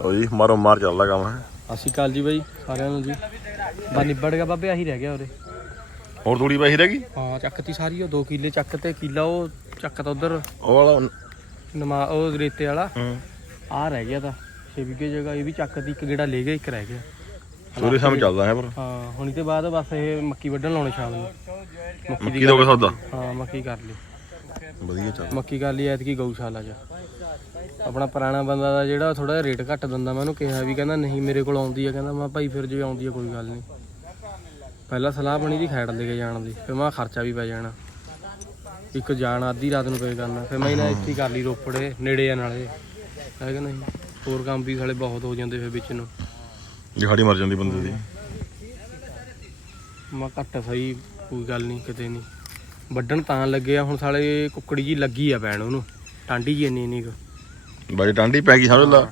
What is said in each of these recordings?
ਲਓ ਜੀ ਮਾਰੋ ਮਾਰ ਚੱਲਦਾ ਕੰਮ। ਹੈ ਅਸੀਂ ਕਾਲ ਜੀ ਬਾਈ ਸਾਰਿਆਂ ਨੂੰ ਜੀ। ਬਾ ਨਿਬੜ ਗਿਆ ਬਾਬੇ ਆਹੀ ਰਹਿ ਗਿਆ ਉਰੇ। ਹੋਰ ਤੂੜੀ ਪਈ ਰਹਿ ਗਈ? ਹਾਂ ਚੱਕਤੀ ਸਾਰੀ ਉਹ 2 ਕਿੱਲੇ ਚੱਕ ਤੇ ਕਿੱਲਾ ਉਹ ਚੱਕਤਾ ਉਧਰ। ਉਹ ਵਾਲਾ ਨਮਾ ਉਹ ਰੇਤੇ ਵਾਲਾ। ਹੂੰ। ਆ ਰਹਿ ਗਿਆ ਤਾਂ 6 ਵਿਗੇ ਜਗ੍ਹਾ ਇਹ ਵੀ ਚੱਕਦੀ ਇੱਕ ਗੇੜਾ ਲੈ ਗਿਆ ਇੱਕ ਰਹਿ ਗਿਆ। ਸੂਰੇ ਸਾਹਮ ਚੱਲਦਾ ਹੈ ਪਰ। ਹਾਂ ਹੁਣੀ ਤੇ ਬਾਅਦ ਬਸ ਇਹ ਮੱਕੀ ਵੱਢਣ ਲਾਉਣੇ ਸ਼ਾਮ ਨੂੰ। ਮੱਕੀ ਦਾ ਸੌਦਾ? ਹਾਂ ਮੱਕੀ ਕਰ ਲਈ। ਵਧੀਆ ਚੱਲ ਮੱਕੀ ਕਰ ਲਈ ਐਤਕੀ ਗਊਸ਼ਾਲਾ 'ਚ ਆਪਣਾ ਪੁਰਾਣਾ ਬੰਦਾ ਦਾ ਜਿਹੜਾ ਥੋੜਾ ਜਿਹਾ ਰੇਟ ਘੱਟ ਦਿੰਦਾ ਮੈਂ ਉਹਨੂੰ ਕਿਹਾ ਵੀ ਕਹਿੰਦਾ ਨਹੀਂ ਮੇਰੇ ਕੋਲ ਆਉਂਦੀ ਆ ਕਹਿੰਦਾ ਮੈਂ ਭਾਈ ਫਿਰ ਜੇ ਆਉਂਦੀ ਆ ਕੋਈ ਗੱਲ ਨਹੀਂ। ਪਹਿਲਾਂ ਸਲਾਹ ਬਣੀ ਦੀ ਖੈੜ ਲੈ ਕੇ ਜਾਣ ਦੀ ਫਿਰ ਮੈਂ ਖਰਚਾ ਵੀ ਪੈ ਜਾਣਾ। ਇੱਕ ਜਾਣ ਆਧੀ ਰਾਤ ਨੂੰ ਪਏ ਕਰਨਾ ਫਿਰ ਮੈਂ ਇਹਨਾਂ ਇੱਥੇ ਕਰ ਲਈ ਰੋਪੜੇ ਨੇੜੇ ਆ ਨਾਲੇ। ਹੈ ਕਿ ਨਹੀਂ ਹੋਰ ਕੰਮ ਵੀ ਸਾਲੇ ਬਹੁਤ ਹੋ ਜਾਂਦੇ ਫਿਰ ਵਿੱਚ ਨੂੰ। ਦਿਹਾੜੀ ਮਰ ਜਾਂਦੀ ਬੰਦੇ ਦੀ। ਮੈਂ ਘੱਟ ਸਹੀ ਕੋਈ ਗੱਲ ਨਹੀਂ ਕਿਤੇ ਨਹੀਂ। ਵੱਢਣ ਤਾਂ ਲੱਗੇ ਆ ਹੁਣ ਸਾਲੇ ਕੁੱਕੜੀ ਜੀ ਲੱਗੀ ਆ ਪੈਣ ਉਹਨੂੰ ਟਾਂਡੀ ਜੀ ਇੰਨੀ ਇੰਨੀ ਕੁ। ਬਾਈ ਟਾਂਡੀ ਪੈ ਗਈ ਸਮਝ ਲਾ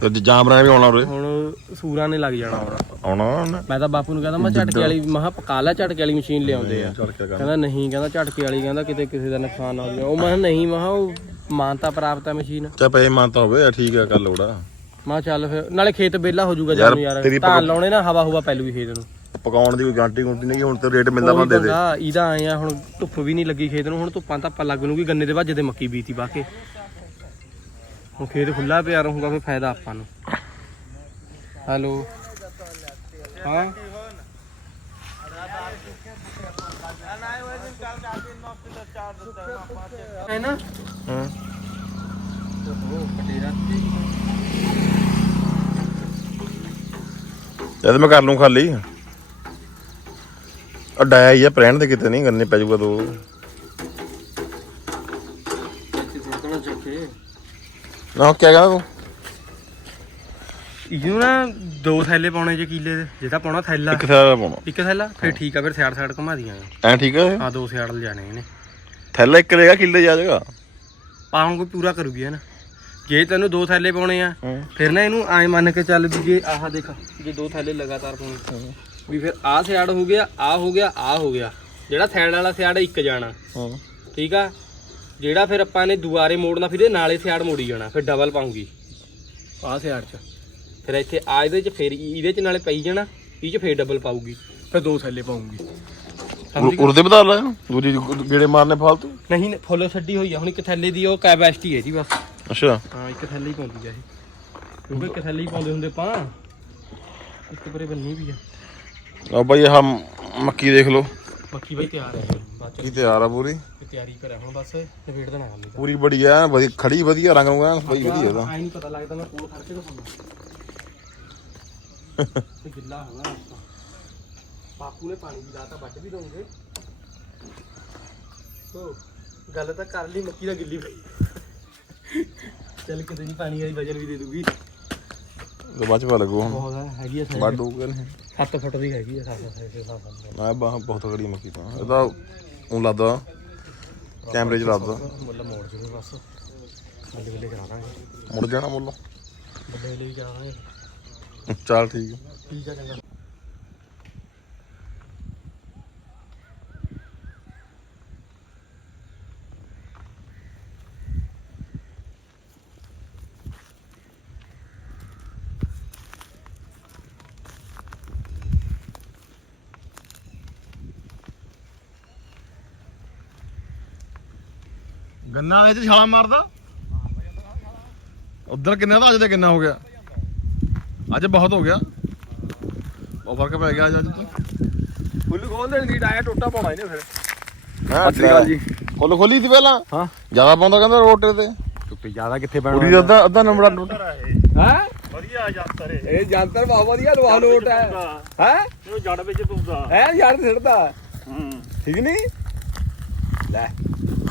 ਤੇ ਜਾਮਰਾਂ ਵੀ ਆਉਣਾ ਉਰੇ। ਹੁਣ ਸੂਰਾਂ ਨੇ ਲੱਗ ਜਾਣਾ ਹੁਣ ਆਉਣਾ ਉਹਨੇ ਮੈਂ ਤਾਂ ਬਾਪੂ ਨੂੰ ਕਹਿੰਦਾ ਮੈਂ ਝਟਕੇ ਵਾਲੀ ਮਹਾ ਪਕਾ ਲੈ ਝਟਕੇ ਵਾਲੀ ਮਸ਼ੀਨ ਲਿਆਉਂਦੇ ਆ। ਕਰ ਕਹਿੰਦਾ ਨਹੀਂ ਕਹਿੰਦਾ ਝਟਕੇ ਵਾਲੀ ਕਹਿੰਦਾ ਕਿਤੇ ਕਿਸੇ ਦਾ ਨੁਕਸਾਨ ਨਾ ਹੋ ਜਾਵੇ। ਉਹ ਮੈਂ ਕਿਹਾ ਨਹੀਂ ਮਹਾ ਉਹ ਮਾਨਤਾ ਪ੍ਰਾਪਤ ਹੈ ਮਸ਼ੀਨ। ਚਾ ਪਏ ਮੰਨਤਾ ਹੋਵੇ ਠੀਕ ਆ ਕਰ ਲੋੜਾ ਮੈਂ ਚੱਲ ਫਿਰ ਨਾਲੇ ਖੇਤ ਵਿਹਲਾ ਹੋ ਜਾਊਗਾ ਜਦੋਂ ਯਾਰ। ਤੇਰੀ ਧਾਨ ਲਾਉਣੇ ਨਾ ਹਵਾ ਹੁਵਾ ਪੈਲੂਗੀ ਖੇਤ ਨੂੰ। ਪਕਾਉਣ ਦੀ ਕੋਈ ਗਾਰੰਟੀ ਗੁੰਟੀ ਨਹੀਂ ਹੁਣ ਤੇ ਰੇਟ ਮਿਲਦਾ ਬੰਦੇ ਦੇ। ਇਹਦਾ ਆਏ ਆ ਹੁਣ ਧੁੱਪ ਵੀ ਨਹੀਂ ਲੱਗੀ ਖੇਤ ਨੂੰ ਹੁਣ ਧੁੱਪਾਂ ਧੱਪਾਂ ਲੱਗ ਨੂਗੀ ਗੰਨੇ ਦੇ ਵੱਜ ਦੇ ਮੱਕੀ ਬੀਤੀ ਬਾਹ ਕੇ। ਹੁਣ ਖੇਤ ਖੁੱਲਾ ਪਿਆ ਰਹੂਗਾ ਫਿਰ ਫਾਇਦਾ ਆਪਾਂ ਨੂੰ। ਹੈਲੋ। ਹਾਂ? ਹੈ ਨਾ? ਹਾਂ। ਉਹ ਪਟੇਰਾ ਜਦ ਮੈਂ ਕਰ ਲੂੰ ਖਾਲੀ। ਡਾਇਆ ਹੀ ਆ ਪ੍ਰੈਣ ਦੇ ਕਿਤੇ ਨਹੀਂ ਗੰਨੇ ਪੈ ਜਾਊਗਾ ਦੋ ਇੱਥੇ ਥੋੜਾ ਚੱਕੇ ਨਾ ਕੀ ਕਹਿੰਦਾ ਤੂੰ? ਇਹਨੂੰ ਨਾ ਦੋ ਥੈਲੇ ਪਾਉਣੇ ਜੇ ਕੀਲੇ ਦੇ ਜੇ ਤਾਂ ਪਾਉਣਾ ਥੈਲਾ। ਇੱਕ ਥੈਲਾ ਪਾਉਣਾ। ਇੱਕ ਥੈਲਾ ਫਿਰ ਠੀਕ ਆ ਫਿਰ ਸਾਈਡ ਸਾਈਡ ਘੁਮਾ ਦੀਆਂ ਐ ਠੀਕ ਆ ਇਹ? ਆ ਦੋ ਸਾਈਡ ਲਿਜਾਣੇ ਇਹਨੇ। ਥੈਲਾ ਇੱਕ ਲੇਗਾ ਕਿੱਲੇ ਜਾ ਜਾਏਗਾ ਪਾਉਣ ਕੋਈ ਪੂਰਾ ਕਰੂਗੀ ਹੈ ਨਾ। ਜੇ ਤੈਨੂੰ ਦੋ ਥੈਲੇ ਪਾਉਣੇ ਆ ਹਾਂ। ਫਿਰ ਨਾ ਇਹਨੂੰ ਐ ਮੰਨ ਕੇ ਚੱਲ ਵੀ ਜੇ ਆਹ ਦੇਖ ਜੇ ਦੋ ਥੈਲੇ ਲਗਾਤਾਰ ਪਾਉਣੇ। ਵੀ ਫਿਰ ਆਹ ਸਿਆੜ ਹੋ ਗਿਆ ਆਹ ਹੋ ਗਿਆ ਆਹ ਹੋ ਗਿਆ। ਜਿਹੜਾ ਥੈਲ ਵਾਲਾ ਸਿਆੜ ਇੱਕ ਜਾਣਾ। ਹਾਂ। ਠੀਕ ਆ? ਜਿਹੜਾ ਫਿਰ ਆਪਾਂ ਨੇ ਦੁਆਰੇ ਮੋੜਨਾ ਫਿਰ ਇਹ ਨਾਲੇ ਸਿਆੜ ਮੋੜੀ ਜਾਣਾ ਫਿਰ ਡਬਲ ਪਾਉਂਗੀ। ਆਹ ਸਿਆੜ ਚ। ਫਿਰ ਇੱਥੇ ਆ ਇਹਦੇ ਚ ਫਿਰ ਇਹਦੇ ਚ ਨਾਲੇ ਪਈ ਜਾਣਾ ਇਹ ਚ ਫਿਰ ਡਬਲ ਪਾਊਗੀ। ਫਿਰ ਦੋ ਥੈਲੇ ਪਾਉਂਗੀ। ਸਮਝ ਗਏ? ਉਰਦੇ ਬਤਾ ਲੈ ਦੂਜੀ ਗੇੜੇ ਮਾਰਨੇ ਫਾਲਤੂ? ਨਹੀਂ ਫੁੱਲ ਛੱਡੀ ਹੋਈ ਆ ਹੁਣ ਇੱਕ ਥੈਲੇ ਦੀ ਉਹ ਕੈਪੈਸਿਟੀ ਹੈ ਜੀ ਬਸ। ਅੱਛਾ। ਹਾਂ ਇੱਕ ਥੈਲੇ ਹੀ ਪਾਉਂਦੀ ਆ ਇਹ। ਕਿਉਂਕਿ ਇੱਕ ਥੈਲੇ ਹੀ ਪਾਉਂਦੇ ਹੁੰਦੇ ਪਾ ਇੱਕ ਪਰੇ ਬੰਨੀ ਵੀ ਆ। ਆ ਬਾਈ ਆਹ ਮੱਕੀ ਦੇਖ ਲਓ। ਬਾਕੀ ਬਾਈ ਤਿਆਰ ਹੈ ਬਾਅਦ ਕੀ ਤਿਆਰ ਆ ਪੂਰੀ? ਤਿਆਰੀ ਕਰਿਆ ਹੁਣ ਬਸ ਨਵੇੜ ਦੇਣਾ ਕੰਮ ਪੂਰੀ ਬੜੀ ਆ ਵਧੀਆ ਖੜੀ ਵਧੀਆ ਰੰਗ ਰੰਗਾ ਬਈ ਵਧੀਆ ਇਹਦਾ ਆਈ ਨਹੀਂ ਪਤਾ ਲੱਗਦਾ ਮੈਂ ਕੋਲ ਖੜ ਕੇ ਦਿਖਾਉਂਦਾ। ਤੇ ਗਿੱਲਾ ਹੋਣਾ ਆਪਾਂ ਬਾਪੂ ਨੇ ਪਾਣੀ ਵੀ ਲਾਤਾ ਵੱਢ ਵੀ ਦਊਂਗੇ। ਹੋ ਗੱਲ ਤਾਂ ਕਰ ਲਈ ਮੱਕੀ ਦਾ ਗਿੱਲੀ ਪਈ। ਚੱਲ ਕਿਤੇ ਨਹੀਂ ਪਾਣੀ ਵਾਲੀ ਵਜਨ ਵੀ ਦੇ ਦੂਗੀ। ਤੇ ਬਾਅਦ ਚ ਪਾ ਲੱਗੂ ਹੁਣ। ਬਹੁਤ ਹੈ ਹੈਗੀ ਆ size। ਵੱਢ ਦੂਗੇ ਨੇ 7 ਫੁੱਟ ਦੀ ਹੈਗੀ ਆ 7 7 ਆ ਬਾਹ ਬਹੁਤ ਖੜੀ ਮੱਕੀ ਤਾਂ ਇਹਦਾ ਉਹ ਲੱਗਦਾ ਕੈਮਰੇ ਚ ਲੱਗਦਾ ਮੁੱਲ ਮੋੜ ਜੂਗੇ ਬਸ ਬੱਲੇ ਬੱਲੇ ਕਰਾ ਦਾਂਗੇ ਮੁੜ ਜਾਣਾ ਮੁੱਲ ਬੱਲੇ ਬੱਲੇ ਹੀ ਕਰਾ ਦਾਂਗੇ ਚੱਲ ਠੀਕ ਚੰਗਾ। ਗੰਨਾ ਵਿੱਚ ਛਾਲਾ ਮਾਰਦਾ। ਉਧਰ ਕਿੰਨਾ ਤਾਂ ਅੱਜ ਤੇ ਕਿੰਨਾ ਹੋ ਗਿਆ? ਅੱਜ ਬਹੁਤ ਹੋ ਗਿਆ। ਉਹ ਫ਼ਰਕ ਪੈ ਗਿਆ ਅੱਜ ਅੱਜ ਤਾਂ। ਫੁੱਲ ਖੋਲ ਦੇਣ ਦੀ ਡਾਇਆ ਟੋਟਾ ਪਾਉਣਾ ਇਹਨੇ ਫਿਰ। ਸਤਿ ਸ਼੍ਰੀ ਅਕਾਲ ਜੀ। ਖੋਲ ਖੋਲੀ ਸੀ ਪਹਿਲਾਂ? ਹਾਂ। ਜ਼ਿਆਦਾ ਪਾਉਂਦਾ ਕਹਿੰਦਾ ਰੋਟੇ ਤੇ ਟੁੱਪੀ ਜ਼ਿਆਦਾ ਕਿੱਥੇ ਪੂਰੀ ਦਾ ਅੱਧਾ ਅੱਧਾ ਨੰਬਰ ਟੁੱਟ। ਹੈ? ਵਧੀਆ ਜਾਂਤਰ ਏ ਇਹ ਜੰਤਰ ਬਹੁਤ ਵਧੀਆ ਲਵਾ ਲੋਟ ਹੈ। ਹੈ? ਇਹਨੂੰ ਜੜ ਵਿੱਚ ਤੁੰਦਾ ਐ ਯਾਰ ਸਿੱਟਦਾ ਹੂੰ। ਠੀਕ ਨਹੀਂ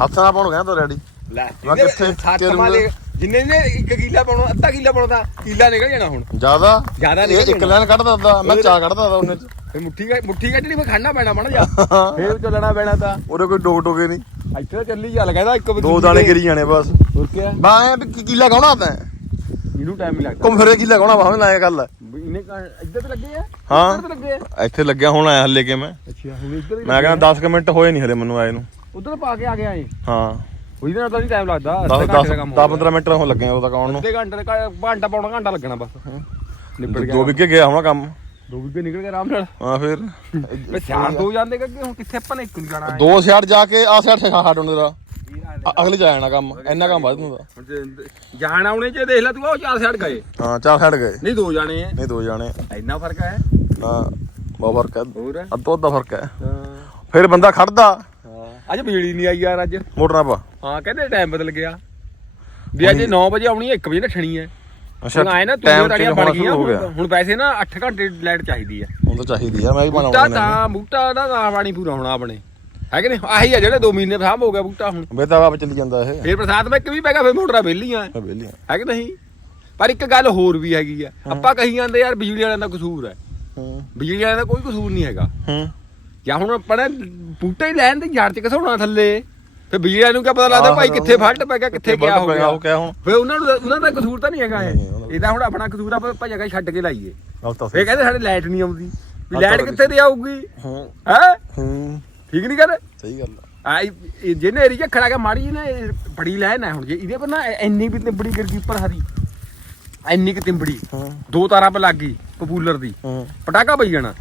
ਹੱਥ ਨਾਲ ਪਾਉਣ ਕਹਿੰਦਾ ਰੈਡੀ। ਲੈ ਮੈਂ ਕਿੱਥੇ ਸੱਤ ਤੇਰੇ ਜਿੰਨੇ ਨੇ ਇੱਕ ਕਿੱਲਾ ਪਾਉਣਾ ਅੱਧਾ ਕਿੱਲਾ ਪਾਉਣਾ ਕਿੱਲਾ ਨਿਕਲ ਜਾਣਾ ਹੁਣ। ਜ਼ਿਆਦਾ? ਜ਼ਿਆਦਾ ਨਿਕਲ ਇੱਕ ਲਾਈਨ ਕੱਢਦਾ ਅੱਧਾ ਮੈਂ ਚਾਰ ਕੱਢਦਾ ਤਾ ਉਹਨੇ ਚ। ਫੇ ਮੁੱਠੀ ਕੱਢ- ਮੁੱਠੀ ਕੱਢਣੀ ਫੇ ਖੜਨਾ ਪੈਣਾ ਮਣ ਜਾ ਫੇਰ ਚੱਲਣਾ ਪੈਣਾ ਤਾਂ। ਉਹਦੇ ਕੋਈ ਡੋਕ ਟੋਕੇ ਨਹੀਂ। ਇੱਥੇ ਚੱਲੀ ਚੱਲ ਕਹਿੰਦਾ ਇੱਕ ਦੋ ਦਾਣੇ ਗਿਰੀ ਜਾਣੇ ਬਸ। ਹੋਰ ਕੀ ਬਾ ਐ ਵੀ ਕੀ- ਕੀਲਾ ਕਹਣਾ ਤਾਂ ਇਹਨੂੰ ਟਾਈਮ ਲੱਗਦਾ। ਘੁੰਮ ਫਿਰੇ ਕੀਲਾ ਕਹਣਾ ਭਾਵੇਂ ਲਾਇਆ ਗੱਲ ਇਹਨੇ ਇੱਧਰ ਤੇ ਲੱਗੇ ਆ? ਹਾਂ। ਇੱਧਰ ਤੇ ਲੱਗੇ ਆ? ਇੱਥੇ ਲੱਗਿਆ ਹੁਣ ਆਇਆ ਹੱਲੇ ਕੇ ਮੈਂ। ਅੱਛਾ ਹੁਣ ਇੱਧਰ ਮੈਂ ਕਹਿੰਦਾ 10 ਕੁ ਮਿੰਟ ਹੋਏ ਨਹੀਂ ਹਲੇ ਮੈਨੂੰ ਆਏ ਨੂੰ। ਉਧਰ ਪਾ ਕੇ ਆ ਗਿਆ ਏ। ਹਾਂ। ਉਹਦੇ ਨਾਲ ਤਾਂ ਨਹੀਂ ਟਾਈਮ ਲੱਗਦਾ 10 ਅੱਧੇ ਘੰਟੇ ਦਾ ਕੰਮ 10 15 ਮਿੰਟ ਹੋ ਲੱਗੇ ਉਹ ਆਉਣ ਨੂੰ। ਅੱਧੇ ਘੰਟੇ ਦਾ ਘੰਟਾ ਪੌਣਾ ਘੰਟਾ ਲੱਗਣਾ ਬਸ। ਨਿਬੜ ਗਿਆ। ਦੋ ਵਿਗੇ ਗਿਆ ਹੋਣਾ ਕੰਮ। ਦੋ ਵੀ ਨਿਕਲ ਗਏ ਆਰਾਮ ਨਾਲ। ਹਾਂ ਫਿਰ। ਮੈਂ ਸਿਆਣ ਦੋ ਜਾਂਦੇ ਕਿ ਹੁਣ ਕਿੱਥੇ ਆਪਾਂ ਨੇ ਇੱਕ ਨੂੰ ਜਾਣਾ ਦੋ ਸਿਆੜ ਜਾ ਕੇ ਆ ਸਿਆੜ ਛੱਡ ਹੁੰਦੇ ਦਾ ਅ- ਅਗਲੇ ਜਾ ਜਾਣਾ ਕੰਮ ਇੰਨਾ ਕੰਮ ਵੱਧ ਹੁੰਦਾ। ਹੁਣ ਜਾਣ ਆਉਣੇ ਚ ਦੇਖ ਲੈ ਤੂੰ ਉਹ ਚਾਰ ਸਾਈਡ ਗਏ। ਹਾਂ ਚਾਰ ਛੱਡ ਗਏ। ਨਹੀਂ ਦੋ ਜਾਣੇ ਐ ਨਹੀਂ ਦੋ ਜਾਣੇ। ਇੰਨਾ ਫ਼ਰਕ ਹੈ? ਹਾਂ ਬਹੁਤ ਫ਼ਰਕ ਹੈ। ਹੋਰ? ਅੱਧੋ ਅੱਧਾ ਫ਼ਰਕ ਹਾਂ। ਫਿਰ ਬੰਦਾ ਖੜਦਾ। ਅੱਜ ਬਿਜਲੀ ਨਹੀਂ ਆਈ ਯਾਰ ਅੱਜ। ਮੋਟਰ ਪਾ। ਹਾਂ ਕਹਿੰਦੇ ਟਾਈਮ ਬਦਲ ਗਿਆ। ਵੀ ਅੱਜ 9 ਵਜੇ ਆਉਣੀ ਹੈ 1 ਵਜੇ ਨੱਠਣੀ ਹੈ। ਅੱਛਾ ਹੁਣ ਆਏ ਨਾ ਤੂੰ change ਬਣ ਗਈਆਂ ਹੁਣ ਵੈਸੇ ਨਾ 8 ਘੰਟੇ ਲਾਈਟ ਚਾਹੀਦੀ ਹੈ। ਹੁਣ ਤਾਂ ਚਾਹੀਦੀ ਆ ਮੈਂ ਵੀ ਬਣਾਉਣਾ ਤਾਂ ਬੂਟਾ ਦਾ ਤਾਂ ਪਾਣੀ ਪੂਰਾ ਹੋਣਾ ਆਪਣੇ। ਹੈ ਕਿ ਨਹੀਂ? ਆਹੀ ਆ ਜਿਹੜੇ 2 ਮਹੀਨੇ ਸਾਂਭ ਹੋ ਗਿਆ ਬੂਟਾ ਹੁਣ। ਬੇਤਾ ਬਾਪ ਚੱਲੀ ਜਾਂਦਾ ਇਹ। ਫੇਰ ਪ੍ਰਸਾਦ ਮੈਂ ਇੱਕ ਵੀ ਪੈ ਗਿਆ ਫੇਰ ਮੋਟਰਾਂ ਵਿਹਲੀਆਂ। ਹੈ ਕਿ ਨਹੀਂ? ਪਰ ਇੱਕ ਗੱਲ ਹੋਰ ਵੀ ਹੈਗੀ ਆ। ਆਪਾਂ ਕਹੀ ਜਾਂਦੇ ਯਾਰ ਬਿਜਲੀ ਵਾਲਿਆਂ ਦਾ ਕਸੂਰ ਹੈ। ਹੂੰ। ਬਿਜਲੀ ਵਾਲਿਆਂ ਦਾ ਕੋਈ ਕਸੂਰ ਨਹੀਂ ਹੈਗਾ। ਹੂੰ। ਜਾਂ ਹੁਣ ਨੇ ਬੂਟਾ ਹੀ ਲੈਣ ਤੇ ਜੜ ਚ ਘਸੋਣਾ ਥੱਲੇ? ਫੇ ਬਿਜਲੀ ਵਾਲਿਆਂ ਨੂੰ ਕੀ ਪਤਾ ਲੱਗਦਾ ਭਾਈ ਕਿੱਥੇ ਫਲਟ ਪੈ ਗਿਆ ਕਿੱਥੇ ਗਿਆ ਹੋ ਗਿਆ ਉਹ ਕਿਆ ਹੁਣ? ਫੇ ਉਹਨਾਂ ਨੂੰ ਉਹਨਾਂ ਦਾ ਕਸੂਰ ਤਾਂ ਨਹੀਂ ਹੈਗਾ ਇਹ। ਇਹਦਾ ਹੁਣ ਆਪਣਾ ਕਸੂਰ ਆ ਆਪਾਂ ਜਗ੍ਹਾ ਛੱਡ ਕੇ ਲਾਈਏ। ਫੇ ਕਹਿੰਦੇ ਸਾਡੇ ਲਾਈਟ ਨਹੀਂ ਆਉਂਦੀ। ਵੀ ਲਾਈਟ ਕਿੱਥੇ ਤੇ ਆਊਗੀ? ਹੂੰ? ਹੈ ਠੀਕ ਨਹੀਂ ਕਰ ਸਹੀ ਗੱਲ ਆ। ਜਿਹਨੇ ਏਰੀਆ ਖੜਾ ਕੇ ਮਾੜੀ ਨਾ ਬੜੀ ਲੈਣ ਹੈ ਹੁਣ ਜੇ ਇਹਦੇ ਪਰ ਨਾ ਇੰਨੀ ਵੀ ਤਿੰਬੜੀ ਗਿਰ ਗਈ ਉੱਪਰ ਹਰੀ। ਇੰਨੀ ਕਿ ਤਿੰਬੜੀ। ਦੋ ਤਾਰਾਂ ਪਰ ਲੱਗ ਗਈ ਪਪੂਲਰ ਦੀ। ਪਟਾਕਾ ਪਈ ਜਾਣਾ।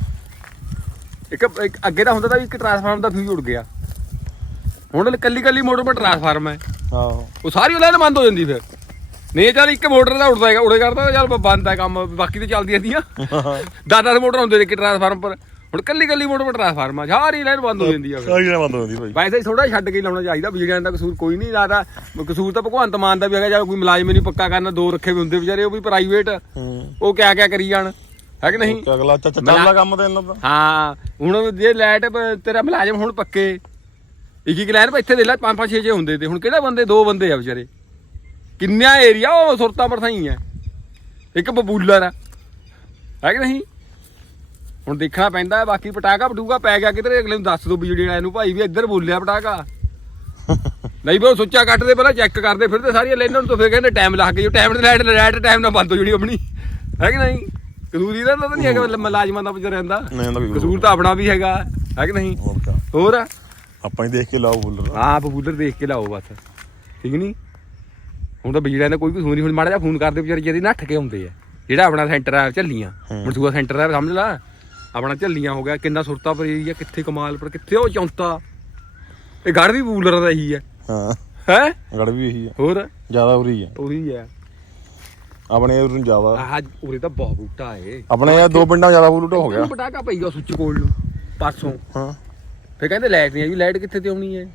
ਇੱਕ ਇੱਕ ਅੱਗੇ ਤਾਂ ਹੁੰਦਾ ਤਾਂ ਇੱਕ ਟਰਾਂਸਫਾਰਮ ਦਾ ਫਿਊਜ਼ ਉੜ ਗਿਆ। ਹੁਣ ਕੱਲੀ ਕੱਲੀ ਮੋਟਰ 'ਤੇ ਟਰਾਂਸਫਾਰਮ ਹੈ। ਹਾਂ ਉਹ ਸਾਰੀ ਲਾਈਨ ਬੰਦ ਹੋ ਜਾਂਦੀ ਫਿਰ। ਨਹੀਂ ਚੱਲ ਇੱਕ ਮੋਟਰ ਦਾ ਉੱਡਦਾ ਹੈਗਾ ਉੜੇ ਕਰਦਾ ਚੱਲ ਬੰਦ ਹੈ ਕੰਮ ਬਾਕੀ ਤੇ ਚੱਲਦੀਆਂ ਦੀਆਂ ਦਾਦਾ ਦੇ ਮੋਟਰ ਹੁੰਦੇ ਨੇ ਇੱਕ ਟਰਾਂਸਫਾਰਮ ਪਰ। ਹੁਣ ਕੱਲੀ ਕੱਲੀ ਮੋਟਰ 'ਤੇ ਟਰਾਂਸਫਾਰਮ ਆ ਸਾਰੀ ਲਾਈਨ ਬੰਦ ਹੋ ਜਾਂਦੀ ਆ ਫਿਰ। ਸਾਰੀ ਨਾ ਬੰਦ ਹੁੰਦੀ ਭਾਈ। ਵੈਸੇ ਥੋੜਾ ਛੱਡ ਕੇ ਹੀ ਲਾਉਣਾ ਚਾਹੀਦਾ ਬਿਜਲੀਆਂ ਦਾ ਕਸੂਰ ਕੋਈ ਨਹੀਂ ਲਾਦਾ ਕਸੂਰ ਤਾਂ ਭਗਵੰਤ ਮਾਨ ਦਾ ਵੀ ਹੈਗਾ ਜਾਂ ਕੋਈ ਮੁਲਾਜ਼ਮ ਹੀ ਨਹੀਂ ਪੱਕਾ ਕਰਨਾ ਦੋ ਰੱਖੇ ਵੀ ਹੁੰਦੇ ਵਿਚਾਰੇ ਉਹ ਵੀ ਪ੍ਰਾਈਵੇਟ ਹੂੰ। ਉਹ ਕਿਆ ਕਿਆ ਕਰੀ ਜਾਣ। ਹੈ ਕਿ ਨਹੀਂ? ਅਗਲਾ ਚੱਚਾ ਚੱਲਦਾ ਕੰਮ ਤੇ ਇਹਨਾਂ ਦਾ। ਹਾਂ ਹੁਣ ਜੇ ਲਾਈਟ ਤੇਰਾ ਮੁਲਾਜ਼ਮ ਹੁਣ ਪੱਕੇ। ਇੱਕ ਇੱਕ ਲਾਈਨ ਪਾ ਇੱਥੇ ਦੇ ਲੈ ਪੰਜ ਪੰਜ ਛੇ ਛੇ ਹੁੰਦੇ ਤੇ। ਹੁਣ ਕਿਹੜਾ ਬੰਦੇ? ਦੋ ਬੰਦੇ ਆ ਵਿਚਾਰੇ। ਕਿੰਨਾ ਏਰੀਆ ਉਹ ਸੁਰਤਾ ਪਰ ਹੀ ਇੱਕ ਬਬੂਲਰ ਆ। ਹੈ ਕਿ ਨਹੀਂ? ਹੁਣ ਦੇਖਣਾ ਪੈਂਦਾ ਹੈ, ਬਾਕੀ ਪਟਾਕਾ ਪਟੂਗਾ ਪੈ ਗਿਆ ਕਿਧਰੇ? ਅਗਲੇ ਨੂੰ ਦੱਸ ਦੋ ਬਿਜਲੀ ਵਾਲਿਆਂ ਨੂੰ ਭਾਈ ਵੀ ਇੱਧਰ ਬੋਲਿਆ ਪਟਾਕਾ। ਨਹੀਂ ਵੀ ਉਹ ਸੁੱਚਾ ਕੱਟਦੇ ਪਹਿਲਾਂ ਚੈੱਕ ਕਰਦੇ ਫਿਰਦੇ ਸਾਰੀਆਂ ਲਾਈਨਾਂ ਨੂੰ ਤਾਂ ਫਿਰ ਕਹਿੰਦੇ ਟਾਈਮ ਲੱਗ ਗਿਆ ਟਾਈਮ ਤੇ ਲਾਈਟ ਲਾਈਟ ਟਾਈਮ ਨਾਲ ਬੰਦ ਹੋ ਜਣੀ ਆਪਣੀ। ਹੈ ਕਿ ਨਹੀਂ? ਕਸੂਰ ਇਹਦਾ ਤਾਂ ਨਹੀਂ ਹੈਗਾ ਮੁਲਾਜ਼ਮਾਂ ਦਾ ਵਿਚਾਰਿਆਂ ਦਾ ਨਹੀਂ ਇਹਦਾ ਕੋਈ ਕਸੂਰ ਤਾਂ ਆਪਣਾ ਵੀ ਹੈਗਾ ਹੈ ਕਿ ਨਹੀਂ? ਹੋਰ ਕਿਆ। ਹੋਰ? ਆਪਾਂ ਹੀ ਦੇਖ ਕੇ ਲਾਓ ਬੁੱਲਰ। ਹਾਂ ਬਬੂਲਰ ਦੇਖ ਕੇ ਲਾਓ ਬਸ। ਠੀਕ ਨਹੀਂ? ਹੁਣ ਤਾਂ ਬਿਜਲੀਆਂ ਦਾ ਕੋਈ ਕਸੂਰ ਨਹੀਂ ਹੁਣ ਮਾੜਾ ਜਿਹਾ ਫੋਨ ਕਰਦੇ ਵਿਚਾਰੇ ਜਿਹਦੀ ਨੱਠ ਕੇ ਹੁੰਦੇ ਆ। ਜਿਹੜਾ ਆਪਣਾ ਸੈਂਟਰ ਆ ਝੱਲੀਆਂ। ਹੂੰ। ਮਨਸੂਆ ਸੈਂਟਰ ਆ ਸਮਝ ਲਾ। ਆਪਣਾ ਝੱਲੀਆਂ ਹੋ ਗਿਆ ਕਿੰਨਾ ਸੁਰਤਾ ਪਰ ਏਰੀਆ ਕਿੱਥੇ ਕਮਾਲਪੁਰ ਕਿੱਥੇ ਉਹ ਚੌਂਤਾ। ਇਹ ਗੜ ਵੀ ਬਬੂਲਰ ਦਾ ਹੀ ਹੈ ਹਾਂ। ਹੈ? ਗੜ ਵੀ ਇਹੀ ਆ। ਹੋਰ? ਜ਼ਿਆਦਾ ਉਰੀ ਆ। ਉਹੀ ਹੈ ਆਪਣੇ ਉਰ ਨੂੰ ਜ਼ਿਆਦਾ ਆਹ ਉਰੇ ਤਾਂ ਬਹੁਤ ਬੂਟਾ ਏ। ਆਪਣੇ ਇਹ ਦੋ ਪਿੰਡਾਂ ਜ਼ਿਆਦਾ ਬੂਟਾ ਹੋ ਗਿਆ। ਪਟਾਕਾ ਪਈ ਗਿਆ ਸੁੱਚ ਕੋਲ ਨੂੰ ਪਾਸੋਂ। ਹਾਂ। ਫੇ ਕਹਿੰਦੇ ਲਾਈਟ ਨਹੀਂ ਆਈ ਲਾਈਟ ਕਿੱਥੇ ਤੇ ਆਉਣੀ ਹੈ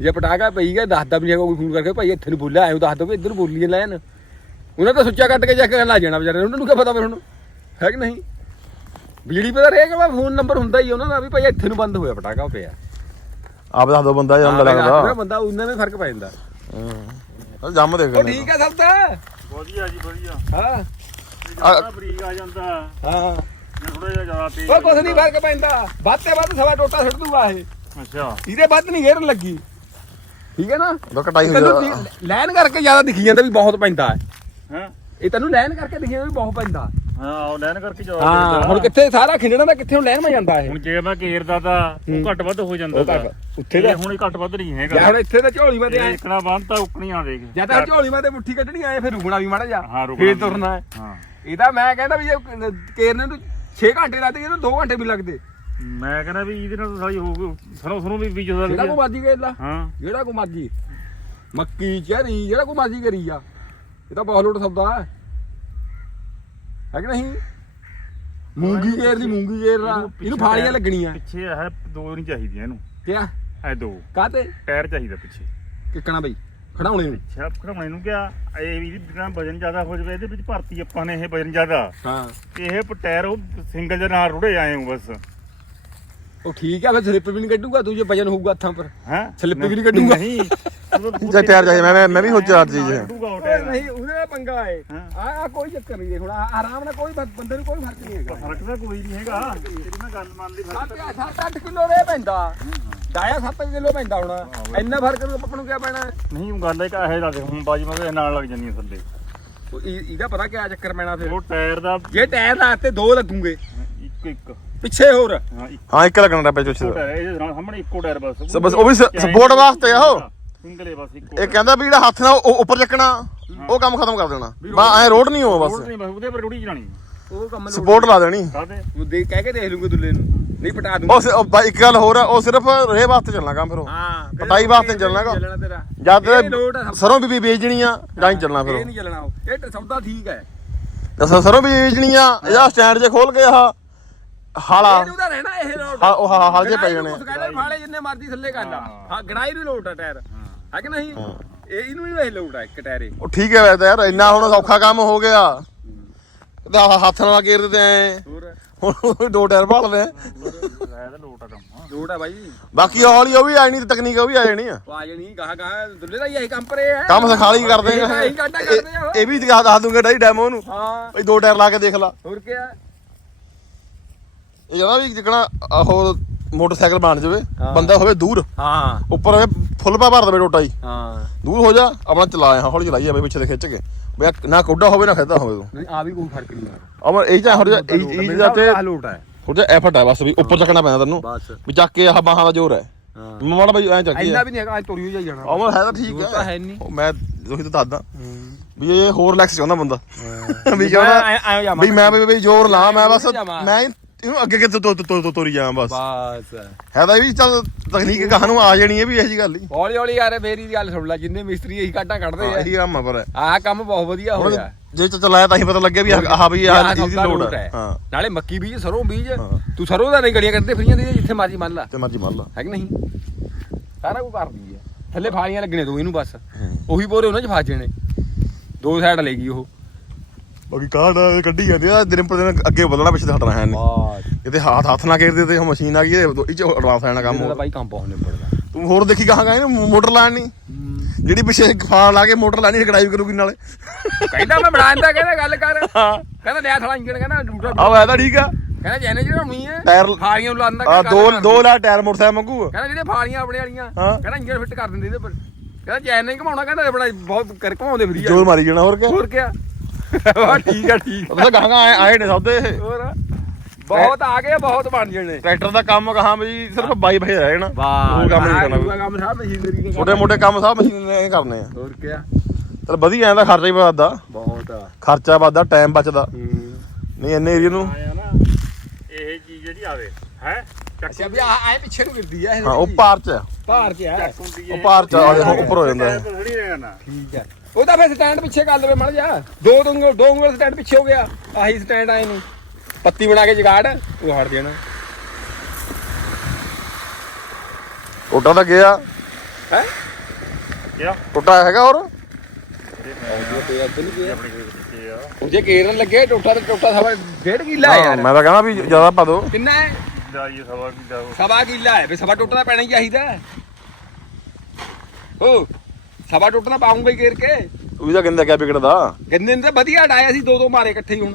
ਜੇ ਪਟਾਕਾ ਪਈ ਗਿਆ ਦੱਸਦਾ ਵੀ ਨਹੀਂ ਕੋਈ ਫੋਨ ਕਰਕੇ ਭਾਈ ਇੱਥੇ ਨੂੰ ਬੋਲਿਆ ਆਇਓ ਦੱਸ ਦੋ ਵੀ ਇੱਧਰ ਬੋਲੀਏ ਲੈਣ। ਉਹਨਾਂ ਤਾਂ ਸੁੱਚਾ ਕੱਟ ਕੇ ਜਾ ਕੇ ਲਾ ਜਾਣਾ ਵਿਚਾਰੇ ਉਹਨਾਂ ਨੂੰ ਕੀ ਪਤਾ ਫਿਰ ਹੁਣ? ਹੈ ਕਿ ਨਹੀਂ? ਬਿਜਲੀ ਪਤਾ ਰਹੇਗਾ ਫੋਨ ਨੰਬਰ ਹੁੰਦਾ ਹੀ ਉਹਨਾਂ ਦਾ ਵੀ ਭਾਈ ਇੱਥੇ ਨੂੰ ਬੰਦ ਹੋਇਆ ਪਟਾਕਾ ਪਿਆ। ਆਪ ਦੱਸ ਦੋ ਬੰਦਾ ਜਾਂਦਾ ਲੱਗਦਾ। ਬੰਦਾ ਉਹਨਾਂ ਵਿੱਚ ਫ਼ਰਕ ਪੈ ਜਾਂਦਾ। ਹਾਂ। ਜੰਮ ਦੇਖ ਠੀਕ ਹੈ ਸਭ ਤਾਂ। ਵਧੀਆ ਜੀ ਵਧੀਆ। ਹਾਂ। ਜ਼ਿਆਦਾ ਬਰੀਕ ਆ ਜਾਂਦਾ। ਹਾਂ। ਥੋੜਾ ਜਿਹਾ ਜ਼ਿਆਦਾ ਤੇਜ਼ ਉਹ ਕੁਛ ਨਹੀਂ ਫ਼ਰਕ ਪੈਂਦਾ। ਵੱਧ ਤੇ ਵੱਧ ਸਵਾ ਟੋਟਾ ਛੱਡ ਦੂਗਾ ਇਹ। ਅੱਛਾ। ਇਹਦੇ ਵੱਧ ਨਹੀਂ ਘੇਰਨ ਲੱਗੀ। ਠੀਕ ਹੈ ਨਾ? ਉਹ ਕਟਾਈ ਹੋ ਤੈਨੂੰ ਲੈਣ ਕਰਕੇ ਜ਼ਿਆਦਾ ਦਿਖੀ ਜਾਂਦਾ ਵੀ ਬਹੁਤ ਪੈਂਦਾ ਹੈ। ਹਾਂ? ਇਹ ਤੈਨੂੰ ਲੈਣ ਕਰਕੇ ਦਿਖੀ ਜਾਂਦਾ ਵੀ ਬਹੁਤ ਪੈਂਦਾ। ਹਾਂ ਉਹ ਲੈਣ ਕਰਕੇ ਜ਼ਿਆਦਾ ਹਾਂ ਤੇਜ਼ ਆ। ਹੁਣ ਕਿੱਥੇ ਸਾਰਾ ਖਿੰਡਣਾ ਦਾ ਕਿੱਥੇ ਹੁਣ ਲੈਣ ਮੈਂ ਜਾਂਦਾ ਇਹ। ਹੁਣ ਜੇ ਮੈਂ ਘੇਰਦਾ ਤਾਂ ਉਹ ਘੱਟ ਵੱਧ ਹੋ ਜਾਂਦਾ ਉਹ ਤਾਂ। ਘੱਟ- ਉੱਥੇ ਇਹ ਦਾ ਹੁਣ ਇਹ ਘੱਟ ਵੱਧ ਨਹੀਂ ਜਾਂ ਹੈਗਾ ਹੁਣ ਇੱਥੇ ਤਾਂ ਝੋਲੀ ਮਾ ਤੇ ਇਹ ਆਏ। ਇਕਣਾ ਬੰਨਤਾ ਉਕਣੀਆਂ ਦੇਖ। ਜਾਂ ਤਾਂ ਝੋਲੀ ਮਾ ਤੇ ਮੁੱਠੀ ਕੱਢਣੀ ਆਏ ਫਿਰ ਰੁਕਣਾ ਵੀ ਮਾੜਾ ਜਾ ਹਾਂ, ਰੁਕਣਾ ਫੇਰ ਵੀ। ਤੁਰਨਾ ਹੈ। ਹਾਂ। ਇਹਦਾ ਮੈਂ ਕਹਿੰਦਾ ਵੀ ਜੇ ਕੇਰਨੇ ਨੂੰ 6 ਘੰਟੇ ਲੱਗਦੇ ਇਹਨੂੰ 2 ਘੰਟੇ ਵੀ ਲੱਗਦੇ। ਮੈਂ ਕਹਿੰਦਾ ਵੀ ਇਹਦੇ ਨਾਲ ਸਾਰੀ ਹੋ ਗਈ ਸਰੋਂ ਸਰੋਂ ਵੀ ਬੀਜ ਜਿਹੜਾ ਕੋ ਸਕਦੀ ਮਾਜੀ ਗੇਲਾ ਹਾਂ। ਜਿਹੜਾ ਕੋ ਮਾਜੀ। ਮੱਕੀ ਚਰੀ ਜਿਹੜਾ ਕੋ ਮਾਜੀ ਕਰੀ ਆ। ਇਹ ਤਾਂ ਬਹੁਤ ਲੋਟ ਸੌਦਾ ਹੈ। ਹੈ ਕਿ ਨਹੀਂ? ਮੂੰਗੀ ਗੇਰ ਦੀ ਮੂੰਗੀ ਗੇਰ ਦਾ ਇਹਨੂੰ ਫਾਲੀਆਂ ਲੱਗਣੀਆਂ। ਪਿੱਛੇ ਇਹ ਦੋ ਨਹੀਂ ਚਾਹੀਦੀਆਂ ਇਹਨੂੰ। ਕਿਆ? ਇਹ ਦੋ। ਕਾਤੇ ਟਾਇਰ ਚਾਹੀਦਾ ਪਿੱਛੇ। ਕਿੱਕਣਾ ਬਈ। ਖੜਾਉਣੇ ਨੂੰ। ਛਾਪ ਖੜਾਉਣੇ ਨੂੰ ਕਿਹਾ ਇਹ ਵੀ ਬਿਨਾ ਵਜਨ ਜ਼ਿਆਦਾ ਹੋ ਜਾਵੇ ਇਹਦੇ ਵਿੱਚ ਭਰਤੀ ਆਪਾਂ ਨੇ ਇਹ ਵਜਨ ਜ਼ਿਆਦਾ। ਹਾਂ। ਇਹ ਟਾਇਰ ਉਹ ਸਿੰਗਲ ਦੇ ਨਾਲ ਰੁੜੇ ਆਏ ਹੋ ਬਸ। ਉਹ ਠੀਕ ਆ ਫਿਰ ਸਲਿੱਪ ਵੀ ਨਹੀਂ ਕੱਢੂਗਾ ਤੂੰ ਜੇ ਵਜਨ ਹੋਊਗਾ ਹੱਥਾਂ ਪਰ ਹੈ? ਸਲਿੱਪ ਵੀ ਨਹੀਂ ਕੱਢੂਗਾ। ਨਹੀਂ। ਜੇ ਟਾਇਰ ਚਾਹੀਦਾ ਮੈਂ ਮੈਂ ਵੀ ਸੋਚਿਆ ਹਰ ਚੀਜ਼। ਕੱਢੂਗਾ ਟਾਇਰ ਨਹੀਂ ਉਹਦੇ ਨਾਲ ਪੰਗਾ ਏ। ਹਾਂ। ਆ ਆ ਕੋਈ ਚੱਕਰ ਨਹੀਂ ਹੁਣ ਆਹ ਆਰਾਮ ਨਾਲ ਕੋਈ ਬੰ- ਬੰਦੇ ਨੂੰ ਕੋਈ ਫ਼ਰਕ ਨਹੀਂ ਹੈਗਾ। ਫ਼ਰਕ ਤਾਂ ਕੋਈ ਨਹੀਂ ਹੈਗਾ। ਤੇਰੀ ਮੈਂ ਗੱਲ ਮੰਨ ਲਈ ਫ਼ਰਕ ਤਾਂ 7-8 ਕਿਲੋ ਦੇ ਪੈਂਦਾ। ਡਾਇਆ 7 ਕਿਲੋ ਪੈਂਦਾ ਹੁਣ। ਇੰਨਾ ਫ਼ਰਕ ਨੂੰ ਆਪਾਂ ਨੂੰ ਕਿਆ ਪੈਣਾ ਨਹੀਂ ਉਹ ਗੱਲ ਇੱਕ ਇਹ ਦੱਸ ਹੁਣ ਬਾਜੀ ਮੈਂ ਨਾਲ ਲੱਗ ਜਾਂਦੀ ਥੱਲੇ। ਉਹ ਇਹ- ਇਹਦਾ ਪਤਾ ਕਿਆ ਚੱਕਰ ਪੈਣਾ ਫਿਰ? ਉਹ ਟਾਇਰ ਦਾ ਜੇ ਟਾਇਰ ਲਾਤੇ ਦੋ ਲੱਗੂਗੇ। ਇੱਕ ਇੱਕ। ਪਿੱਛੇ ਹੋਰ। ਹਾਂ ਇੱਕ। ਹਾਂ ਇੱਕ ਲੱਗਣਾ ਰੱਪੇ ਚੁੱਛ ਟਾਇਰ ਇਹਦੇ ਨਾਲ ਸਾਹਮਣੇ ਇੱਕੋ ਟਾਇਰ ਬਸ। ਸ- ਬਸ ਉਹ ਵੀ ਸ- support ਵਾਸਤੇ ਆ ਉਹ। ਸਿੰਗਲੇ ਬਸ ਇੱਕੋ ਇਹ ਕਹਿੰਦਾ ਵੀ ਜਿਹੜਾ ਹੱਥ ਨਾਲ ਉਹ ਉੱਪਰ ਚੱਕਣਾ। ਉਹ ਕੰਮ ਖਤਮ ਕਰ ਦੇਣਾ। ਬਾ ਐ ਰੋਡ ਨਹੀਂ ਹੋਵਾ ਰੋਡ ਬਸ ਨਹੀਂ ਬਸ ਉਹਦੇ ਪਰ ਰੋੜੀ ਚਲਾਣੀ ਉਹ ਕੰਮ ਸਪੋਰਟ ਲਾ ਦੇਣੀ। ਕਾਹਦੇ? ਉਹ ਦੇ ਕਹਿ ਕੇ ਦੇਖ ਲੂੰਗੇ ਦੁੱਲੇ ਨੂੰ। ਨਹੀਂ ਪਟਾ ਦੂੰਗਾ। ਉਹ ਬਾਈ ਇੱਕ ਗੱਲ ਹੋਰ ਆ ਉਹ ਸਿਰਫ ਰੇ ਵਾਸਤੇ ਚੱਲਣਾ ਕੰਮ ਫਿਰ ਉਹ। ਹਾਂ ਪਟਾਈ ਵਾਸਤੇ ਨੀ ਚੱਲਣਾ ਗਾ। ਚੱਲਣਾ ਤੇਰਾ। ਜਦ ਸਰੋਂ ਵੀ ਵੇਚਣੀ ਆ ਜਾਂ ਹੀ ਚੱਲਣਾ ਫਿਰ ਇਹ ਨਹੀਂ ਚੱਲਣਾ ਉਹ। ਇਹ ਤਾਂ ਸੌਦਾ ਠੀਕ ਹੈ। ਦੱਸ ਸਰੋਂ ਵੀ ਵੇਚਣੀ ਆ ਇਹਦਾ ਸਟੈਂਡ ਜੇ ਖੋਲ ਕੇ ਆਹ ਹਾਲਾ। ਇਹ ਉਹਦਾ ਰਹਿਣਾ ਇਹ ਲੋਟ ਹਾਂ, ਉਹ ਹਾਂ, ਹਾਂ, ਜੇ ਪੈ ਜਾਣੇ। ਕੁਛ ਕਹਿੰਦੇ ਫਾਲੇ ਜਿੰਨੇ ਮਰਜ਼ੀ ਥੱਲੇ ਕਰ ਲਾ। ਹਾਂ। ਗੜਾਈ ਨੂੰ ਲੋਟ ਆ ਟਾਇਰ। ਹੈ। ਕਿ ਨਹੀਂ? ਇਹ ਇਹਨੂੰ ਹੀ ਵੇਖ ਆ ਇੱਕ ਟਾਇਰੇ। ਉਹ ਠੀਕ ਹੈ ਵੈਸੇ ਯਾਰ ਇੰਨਾ ਹੁਣ ਔਖਾ ਕੰਮ ਹੋ ਗਿਆ। ਆਹ ਹੱਥ ਨਾਲ ਗੇਰ ਦਿੰਦੇ ਐ। ਹੋਰ? ਹੁਣ ਦੋ ਟਾਇਰ ਭਾਲਦੇ ਆ ਇਹਦਾ ਲੋਟ ਆ ਕੰਮ ਬਾਈ। ਬਾਕੀ ਹੌਲੀ ਉਹ ਵੀ ਆ ਜਾਣੀ ਤੇ ਤਕਨੀਕ ਉਹ ਵੀ ਆ ਜਾਣੀ ਆ। ਆ ਜਣੀ ਗਾਹ ਗਾਹ ਦੁੱਲੇ ਦਾ ਹੀ ਇਹੀ ਕੰਮ ਪਰੇ ਹੈ ਕੰਮ ਸਿਖਾਲੀ ਕਰਦੇ ਇਹ ਆ। ਇਹੀ ਕਾਟਾ ਕਰਦੇ ਆ ਉਹ। ਇਹ ਵੀ ਦਿਖਾ ਦੱਸ ਦੂੰਗਾ ਡਾਈ ਡੈਮੋ ਨੂੰ। ਹਾਂ। ਬਈ ਦੋ ਟਾਇਰ ਲਾ ਕੇ ਦੇਖ ਲਾ। ਹੋਰ ਕੀ ਆ ਇਹ ਜਣਾ ਵੀ ਜਿਕਣਾ ਉਹ ਮੋਟਰਸਾਈਕਲ ਬਣ ਜਾਵੇ। ਬੰਦਾ ਹੋਵੇ ਦੂਰ। ਹਾਂ। ਉੱਪਰ ਹੋਵੇ ਫੁੱਲ ਪਾ ਭਰ ਦੇਵੇ ਟੋਟਾ ਹੀ। ਹਾਂ। ਦੂਰ ਹੋ ਜਾ ਆਪਣਾ ਚਲਾ ਆ ਹੌਲੀ ਚਲਾਈ ਜਾਵੇ ਪਿੱਛੇ ਦੇ ਖਿੱਚ ਕੇ। ਬਈ ਨਾ ਕੋਡਾ ਹੋਵੇ ਨਾ ਖਿੱਚਦਾ ਹੋਵੇ ਤੂੰ। ਨਹੀਂ ਆ ਵੀ ਕੋਈ ਫ਼ਰਕ ਨਹੀਂ ਆ। ਅਮਰ ਇਹ ਜਾਂ ਹੌਲੀ ਇਹ ਇਹ ਦਾ ਤੇ ਆ। ਲੋਟ ਹੈ ਥੋੜਾ ਐਫਰਟ ਹੈ ਬਸ ਵੀ ਉੱਪਰ ਚੱਕਣਾ ਪੈਂਦਾ ਤੈਨੂੰ। ਬਸ। ਵੀ ਚੱਕ ਕੇ ਆਹ ਬਾਹਾਂ ਦਾ ਜ਼ੋਰ ਹੈ ਹਾਂ। ਮਾੜਾ ਬਈ ਐਂ ਚੱਕੀ ਇੰਨਾ ਵੀ ਨਹੀਂ ਹੈਗਾ ਅੱਜ ਤੁਰੀ ਹੋਈ ਜਾਣਾ। ਅਮਰ ਹੈ ਤਾਂ ਠੀਕ ਹੈ ਤਾਂ ਹੈ ਨਹੀਂ। ਮੈਂ ਉਹੀ ਤਾਂ ਦੱਸਦਾ। ਵੀ ਇਹ ਹੋਰ ਰਿਲੈਕਸ ਚਾਹੁੰਦਾ ਬੰਦਾ। ਵੀ ਜਾਵਾਂ। ਵੀ ਮੈਂ ਵੀ ਜ਼ੋਰ ਲਾ ਮੈਂ ਬਸ। ਮੈਂ ਇਹਨੂੰ ਅੱਗੇ ਅੱਗੇ ਤੋਂ ਤੋਂ- ਤੋਂ ਤੋਰੀ ਜਾਵਾਂ ਬਸ। ਬਸ। ਹੈ ਤਾਂ ਇਹ ਵੀ ਚੱਲ ਤਕਨੀਕ ਕਹਾਂ ਨੂੰ ਆ ਜਾਣੀ ਹੈ ਵੀ ਇਹੋ ਜੀ ਗੱਲ ਹੀ। ਹੌਲੀ ਹੌਲੀ ਯਾਰ ਮੇਰੀ ਦੀ ਗੱਲ ਸੁਣ ਲੈ ਜਿੰਨੇ ਮਿਸਤਰੀ ਇਹੀ ਕਾਟਾਂ ਕੱਢਦੇ ਆ। ਇਹੀ ਕੰਮ ਆ ਪਰ। ਆਹ ਕੰਮ ਬਹੁਤ ਵਧੀਆ ਹੋਇਆ। ਜੇ ਚ ਚਲਾਇਆ ਤਾਂ ਹੀ ਪਤਾ ਲੱਗਿਆ ਵੀ ਆਹ ਵੀ ਆਹ ਦੀ ਸੌਦਾ ਲੋੜ ਹੈ। ਹਾਂ। ਨਾਲੇ ਮੱਕੀ ਬੀਜ ਸਰੋਂ ਬੀਜ। ਤੂੰ ਸਰੋਂ ਦਾ ਨਹੀਂ ਗੜੀਆਂ ਕਰਦੇ ਫਰੀਆਂ ਦੀ ਜਿੱਥੇ ਮਰਜ਼ੀ ਮੰਨ ਲਾ। ਤੇ ਮਰਜ਼ੀ ਮੰਨ ਲਾ। ਹੈ ਕਿ ਨਹੀਂ? ਸਾਰਾ ਕੁਝ ਕਰਦੀ ਹੈ ਥੱਲੇ ਫਾਲੀਆਂ ਲੱਗਣੇ ਤੂੰ ਇਹਨੂੰ ਬਸ। ਉਹੀ ਬੋਰੇ ਉਹਨਾਂ ਚ ਫਸ ਜਾਣੇ। ਦੋ ਸਾਈਡ ਲੈ ਗਈ ਉਹ। ਬਾਕੀ ਕਾਹਦਾ ਕੱਢੀ ਜਾਂਦੀ ਆ ਦਿਨ ਪਰ ਦਿਨ ਅੱਗੇ ਵਧਣਾ ਪਿੱਛੇ ਹਟਣਾ ਹੈ ਨਹੀਂ ਬਾਸ ਇਹਦੇ ਹੱਥ ਹੱਥ ਨਾਲ ਘੇਰਦੇ ਤੇ ਮਸ਼ੀਨ ਆ ਗਈ ਇਹ ਇਹ ਚ ਐਡਵਾਂਸ ਆਣਾ ਕੰਮ ਇਹਦਾ। ਬਾਈ ਕੰਮ ਬਹੁਤ ਨਿਬੜਦਾ। ਤੂੰ ਹੋਰ ਦੇਖੀ ਕਹਾਂ ਗਾ ਇਹਨੂੰ ਮੋਟਰ ਲਾਣ ਨਹੀਂ ਜਿਹੜੀ ਪਿੱਛੇ ਫਾਲ ਲਾ ਕੇ ਮੋਟਰ ਲਾਣੀ ਕੜਾਈ ਕਰੂਗੀ ਨਾਲੇ। ਕਹਿੰਦਾ ਮੈਂ ਬਣਾ ਦਿੰਦਾ ਕਹਿੰਦਾ ਗੱਲ ਕਰ। ਕਹਿੰਦਾ ਲਿਆ ਥਲਾ ਇੰਜਣ ਕਹਿੰਦਾ ਡੂਟਾ ਆਹ ਐ ਤਾਂ ਠੀਕ ਆ। ਕਹਿੰਦਾ ਜੈਨੇ ਜਿਹੜਾ ਹੋਣੀ ਹੈ ਟਾਇਰ- ਫਾਲੀਆਂ ਲਾਉਂਦਾ ਆ ਦੋ ਦੋ ਲਾ ਟਾਇਰ ਮੋਟਰਸਾਈਕਲ ਮੰਗੂ ਕਹਿੰਦਾ ਜਿਹੜੇ ਫਾਲੀਆਂ ਆਪਣੇ ਵਾਲੀਆਂ। ਕਹਿੰਦਾ ਇੰਜਣ ਫਿੱਟ ਕਰ ਦਿੰਦੇ ਇਹਦੇ ਪਰ ਕਹਿੰਦਾ ਜੈਨ ਨਹੀਂ ਘਮਾਉਣਾ ਕਹਿੰਦਾ ਬੜਾ ਬਹੁਤ ਕਰ ਘਮਾਉਂਦੇ ਫਰੀ ਜੋਰ ਮਾਰੀ ਜਾਣਾ ਹੋਰ ਕਿਆ? ਹੋਰ ਕੀ ਵਾ ਠੀਕ ਆ ਠੀਕ ਉਹ ਤਾਂ ਕਹਾਂਗਾ ਆਏ ਆਏ ਨੇ ਸੌਦੇ ਇਹ ਹੋਰ? ਬਹੁਤ ਆ ਗਏ ਬਹੁਤ ਬਣ ਜਣੇ ਟਰੈਕਟਰ ਦਾ ਕੰਮ ਕਹਾਂ ਵੀ ਸਿਰਫ ਬਾਈ ਭਾਈ ਰਹਿ ਜਾਣਾ ਵਾਹ ਉਹ ਕੰਮ ਨਹੀਂ ਕਰਨਾ ਦੂਆ ਕੰਮ ਸਭ ਮਸ਼ੀਨਰੀ ਦੇ ਛੋਟੇ ਮੋਟੇ ਕੰਮ ਸਭ ਮਸ਼ੀਨ ਨੇ ਕਰਨੇ ਆ। ਹੋਰ ਕੀ ਚਲ ਵਧੀਆ ਇਹਦਾ ਖਰਚਾ ਹੀ ਵੱਧਦਾ। ਬਹੁਤ ਆ। ਖਰਚਾ ਵੱਧਦਾ ਟਾਈਮ ਬਚਦਾ। ਨਹੀਂ ਇੰਨੇ ਏਰੀਆ ਨੂੰ। ਆਇਆ ਨਾ ਇਹ ਚੀਜ਼ ਜਿਹੜੀ ਆਵੇ ਹੈ? ਅੱਛਾ ਵੀ ਆ ਐ ਪਿੱਛੇ ਨੂੰ ਗਿਰਦੀ ਆ ਇਹ ਹਾਂ ਉਹ ਚ ਆ। ਭਾਰ ਆ। ਉਹ ਚ ਆ ਦੇਖੋ ਉੱਪਰ ਹੋ ਜਾਂਦਾ। ਠੀਕ ਹੈ ਉਹ ਤਾਂ ਫਿਰ ਸਟੈਂਡ ਪਿੱਛੇ ਕਰ ਲਵੇ ਮੜ ਜਾ ਦੋ ਦੋ ਦੋ ਉਂਗਲ ਸਟੈਂਡ ਪਿੱਛੇ ਹੋ ਗਿਆ। ਆਹੀ ਸਟੈਂਡ ਆਏ ਨੂੰ। ਪੱਤੀ ਬਣਾ ਕੇ ਜਗਾੜ ਉਹ ਹਟ ਜਾਣਾ। ਟੋਟਾ ਤਾਂ ਗਿਆ। ਹੈ? ਕਿਆ ਟੋਟਾ ਹੈਗਾ ਹੋਰ? ਕੋਲ ਜੇ ਕੇਰਨ ਲੱਗੇ ਟੋਟਾ ਤੇ ਟੋਟਾ ਸਵਾ ਡੇਢ ਕਿੱਲਾ ਯਾਰ। ਮੈਂ ਤਾਂ ਕਹਿੰਦਾ ਵੀ ਜ਼ਿਆਦਾ ਪਾ ਦੋ। ਕਿੰਨਾ ਹੈ? ਜਾਈਏ ਸਵਾ ਕੀ ਜਾਓ ਸਵਾ ਕਿੱਲਾ ਹੈ ਵੀ ਸਵਾ ਟੋਟਾ ਤਾਂ ਪੈਣਾ ਹੀ ਚਾਹੀਦਾ ਹੋ। ਸਵਾ ਟੋਟਾ ਤਾਂ ਪਾਉਂਗਾ ਹੀ ਕੇ। ਉਹ ਵੀ ਤਾਂ ਕਹਿੰਦਾ ਕਿਆ ਵਿਗੜਦਾ ਗੰਨੇ ਨੇ ਤਾਂ ਵਧੀਆ ਡਾਇਆ ਸੀ ਦੋ ਦੋ ਮਾਰੇ ਇਕੱਠੇ ਹੀ ਹੁਣ।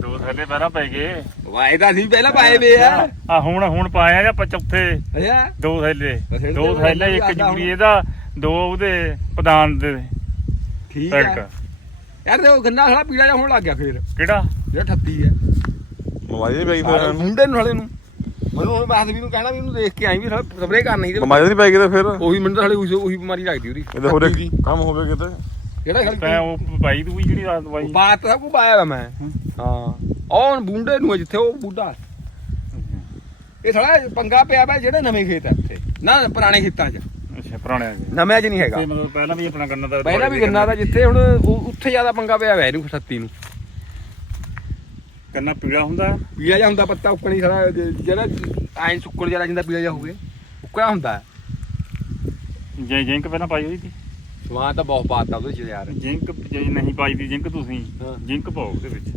ਦੋ ਥੱਲੇ ਪਹਿਲਾਂ ਪੈ ਗਏ। ਵਾਏ ਤਾਂ ਅਸੀਂ ਪਹਿਲਾਂ ਪਾਏ ਵੇ ਆ। ਆ ਹੁਣ ਹੁਣ ਪਾਇਆ ਜਾਂ ਚੌਥੇ? ਅੱਛਾ। ਦੋ ਥੈਲੇ। ਦੋ ਥੈਲੇ ਇੱਕ। ਜੂਰੀ ਇਹਦਾ ਦੋ ਉਹਦੇ ਪ੍ਰਧਾਨ ਦੇ। ਠੀਕ ਹੈ ਯਾਰ ਤੇ ਉਹ ਗੰਨਾ ਸਾਲਾ ਪੀਲਾ ਜਿਹਾ ਹੋਣ ਲੱਗ ਗਿਆ ਫੇਰ। ਕਿਹੜਾ? ਜਿਹੜਾ 38 ਹੈ। ਬਿਮਾਰੀ ਨਹੀਂ ਪੈ ਗਈ ਫਿਰ। ਮੁੰਡੇ ਨੂੰ ਹਲੇ ਨੂੰ। ਮੈਨੂੰ ਉਹ ਬਾਤ ਵੀ ਨੂੰ ਕਹਿਣਾ ਵੀ ਉਹਨੂੰ ਦੇਖ ਕੇ ਆਈ ਵੀ ਸਪਰੇ ਕਰਨੀ ਤੇ ਬਿਮਾਰੀ ਨਹੀਂ ਪੈ ਗਈ ਤੇ ਫਿਰ? ਉਹੀ ਮੈਨੂੰ ਤਾਂ ਹਲੇ ਉਹੀ ਉਹੀ ਬਿਮਾਰੀ ਲੱਗਦੀ ਉਹਦੀ। ਇਹਦੇ ਹੋਰੇ ਕੰਮ ਹੋਵੇ ਕਿਤੇ। ਜਿਹੜਾ ਤੈਂ ਖਲ ਉਹ ਪਾਈ ਦੂਈ ਜਿਹੜੀ ਰਾਤ ਦਵਾਈ ਬਾਤ ਸਭ ਕੋ ਪਾਇਆ ਮੈਂ। ਹਾਂ। ਉਹ ਬੁੰਡੇ ਨੂੰ ਜਿੱਥੇ ਉਹ ਬੁੱਢਾ ਇਹ ਥੋੜਾ ਪੰਗਾ ਪਿਆ ਵਾ ਜਿਹੜੇ ਨਵੇਂ ਖੇਤ ਆ ਉੱਥੇ ਨਾ ਪੁਰਾਣੇ ਖੇਤਾਂ 'ਚ। ਅੱਛਾ ਪੁਰਾਣੇ ਦੇ ਨਵਿਆਂ 'ਚ ਨਹੀਂ ਹੈਗਾ। ਤੇ ਮਤਲਬ ਪਹਿਲਾਂ ਵੀ ਆਪਣਾ ਗੰਨਾ ਦਾ ਪਹਿਲਾਂ ਵੀ ਗੰਨਾ ਦਾ ਜਿੱਥੇ ਹੁਣ ਉੱਥੇ ਜ਼ਿਆਦਾ ਪੰਗਾ ਪਿਆ ਵਾ ਇਹਨੂੰ 38 ਨੂੰ। ਗੰਨਾ ਪੀਲਾ ਹੁੰਦਾ। ਪੀਲਾ ਜਿਹਾ ਹੁੰਦਾ ਪੱਤਾ ਉੱਕਣੀ ਸਾਰਾ ਜ- ਜਿਹੜਾ ਐਂ ਸੁੱਕਣ ਜਿਹੜਾ ਜਿੰਦਾ ਪੀਲਾ ਜਿਹਾ ਹੋਵੇ। ਉੱਕਣਾ ਹੁੰਦਾ। ਜੇ ਜਿੰਕ ਪਹਿਲਾਂ ਪਾਈ ਹੋਈ ਸੀ। ਸਵਾਦ ਤਾਂ ਬਹੁਤ ਪਾਤਾ ਉਹਦੇ 'ਚ ਯਾਰ। ਜਿੰਕ ਜੇ ਨਹੀਂ ਪਾਈ ਦੀ ਜਿੰਕ ਤੁਸੀਂ। ਹਾਂ। ਜਿੰਕ ਪਾਓ ਉਹਦੇ ਵਿੱਚ।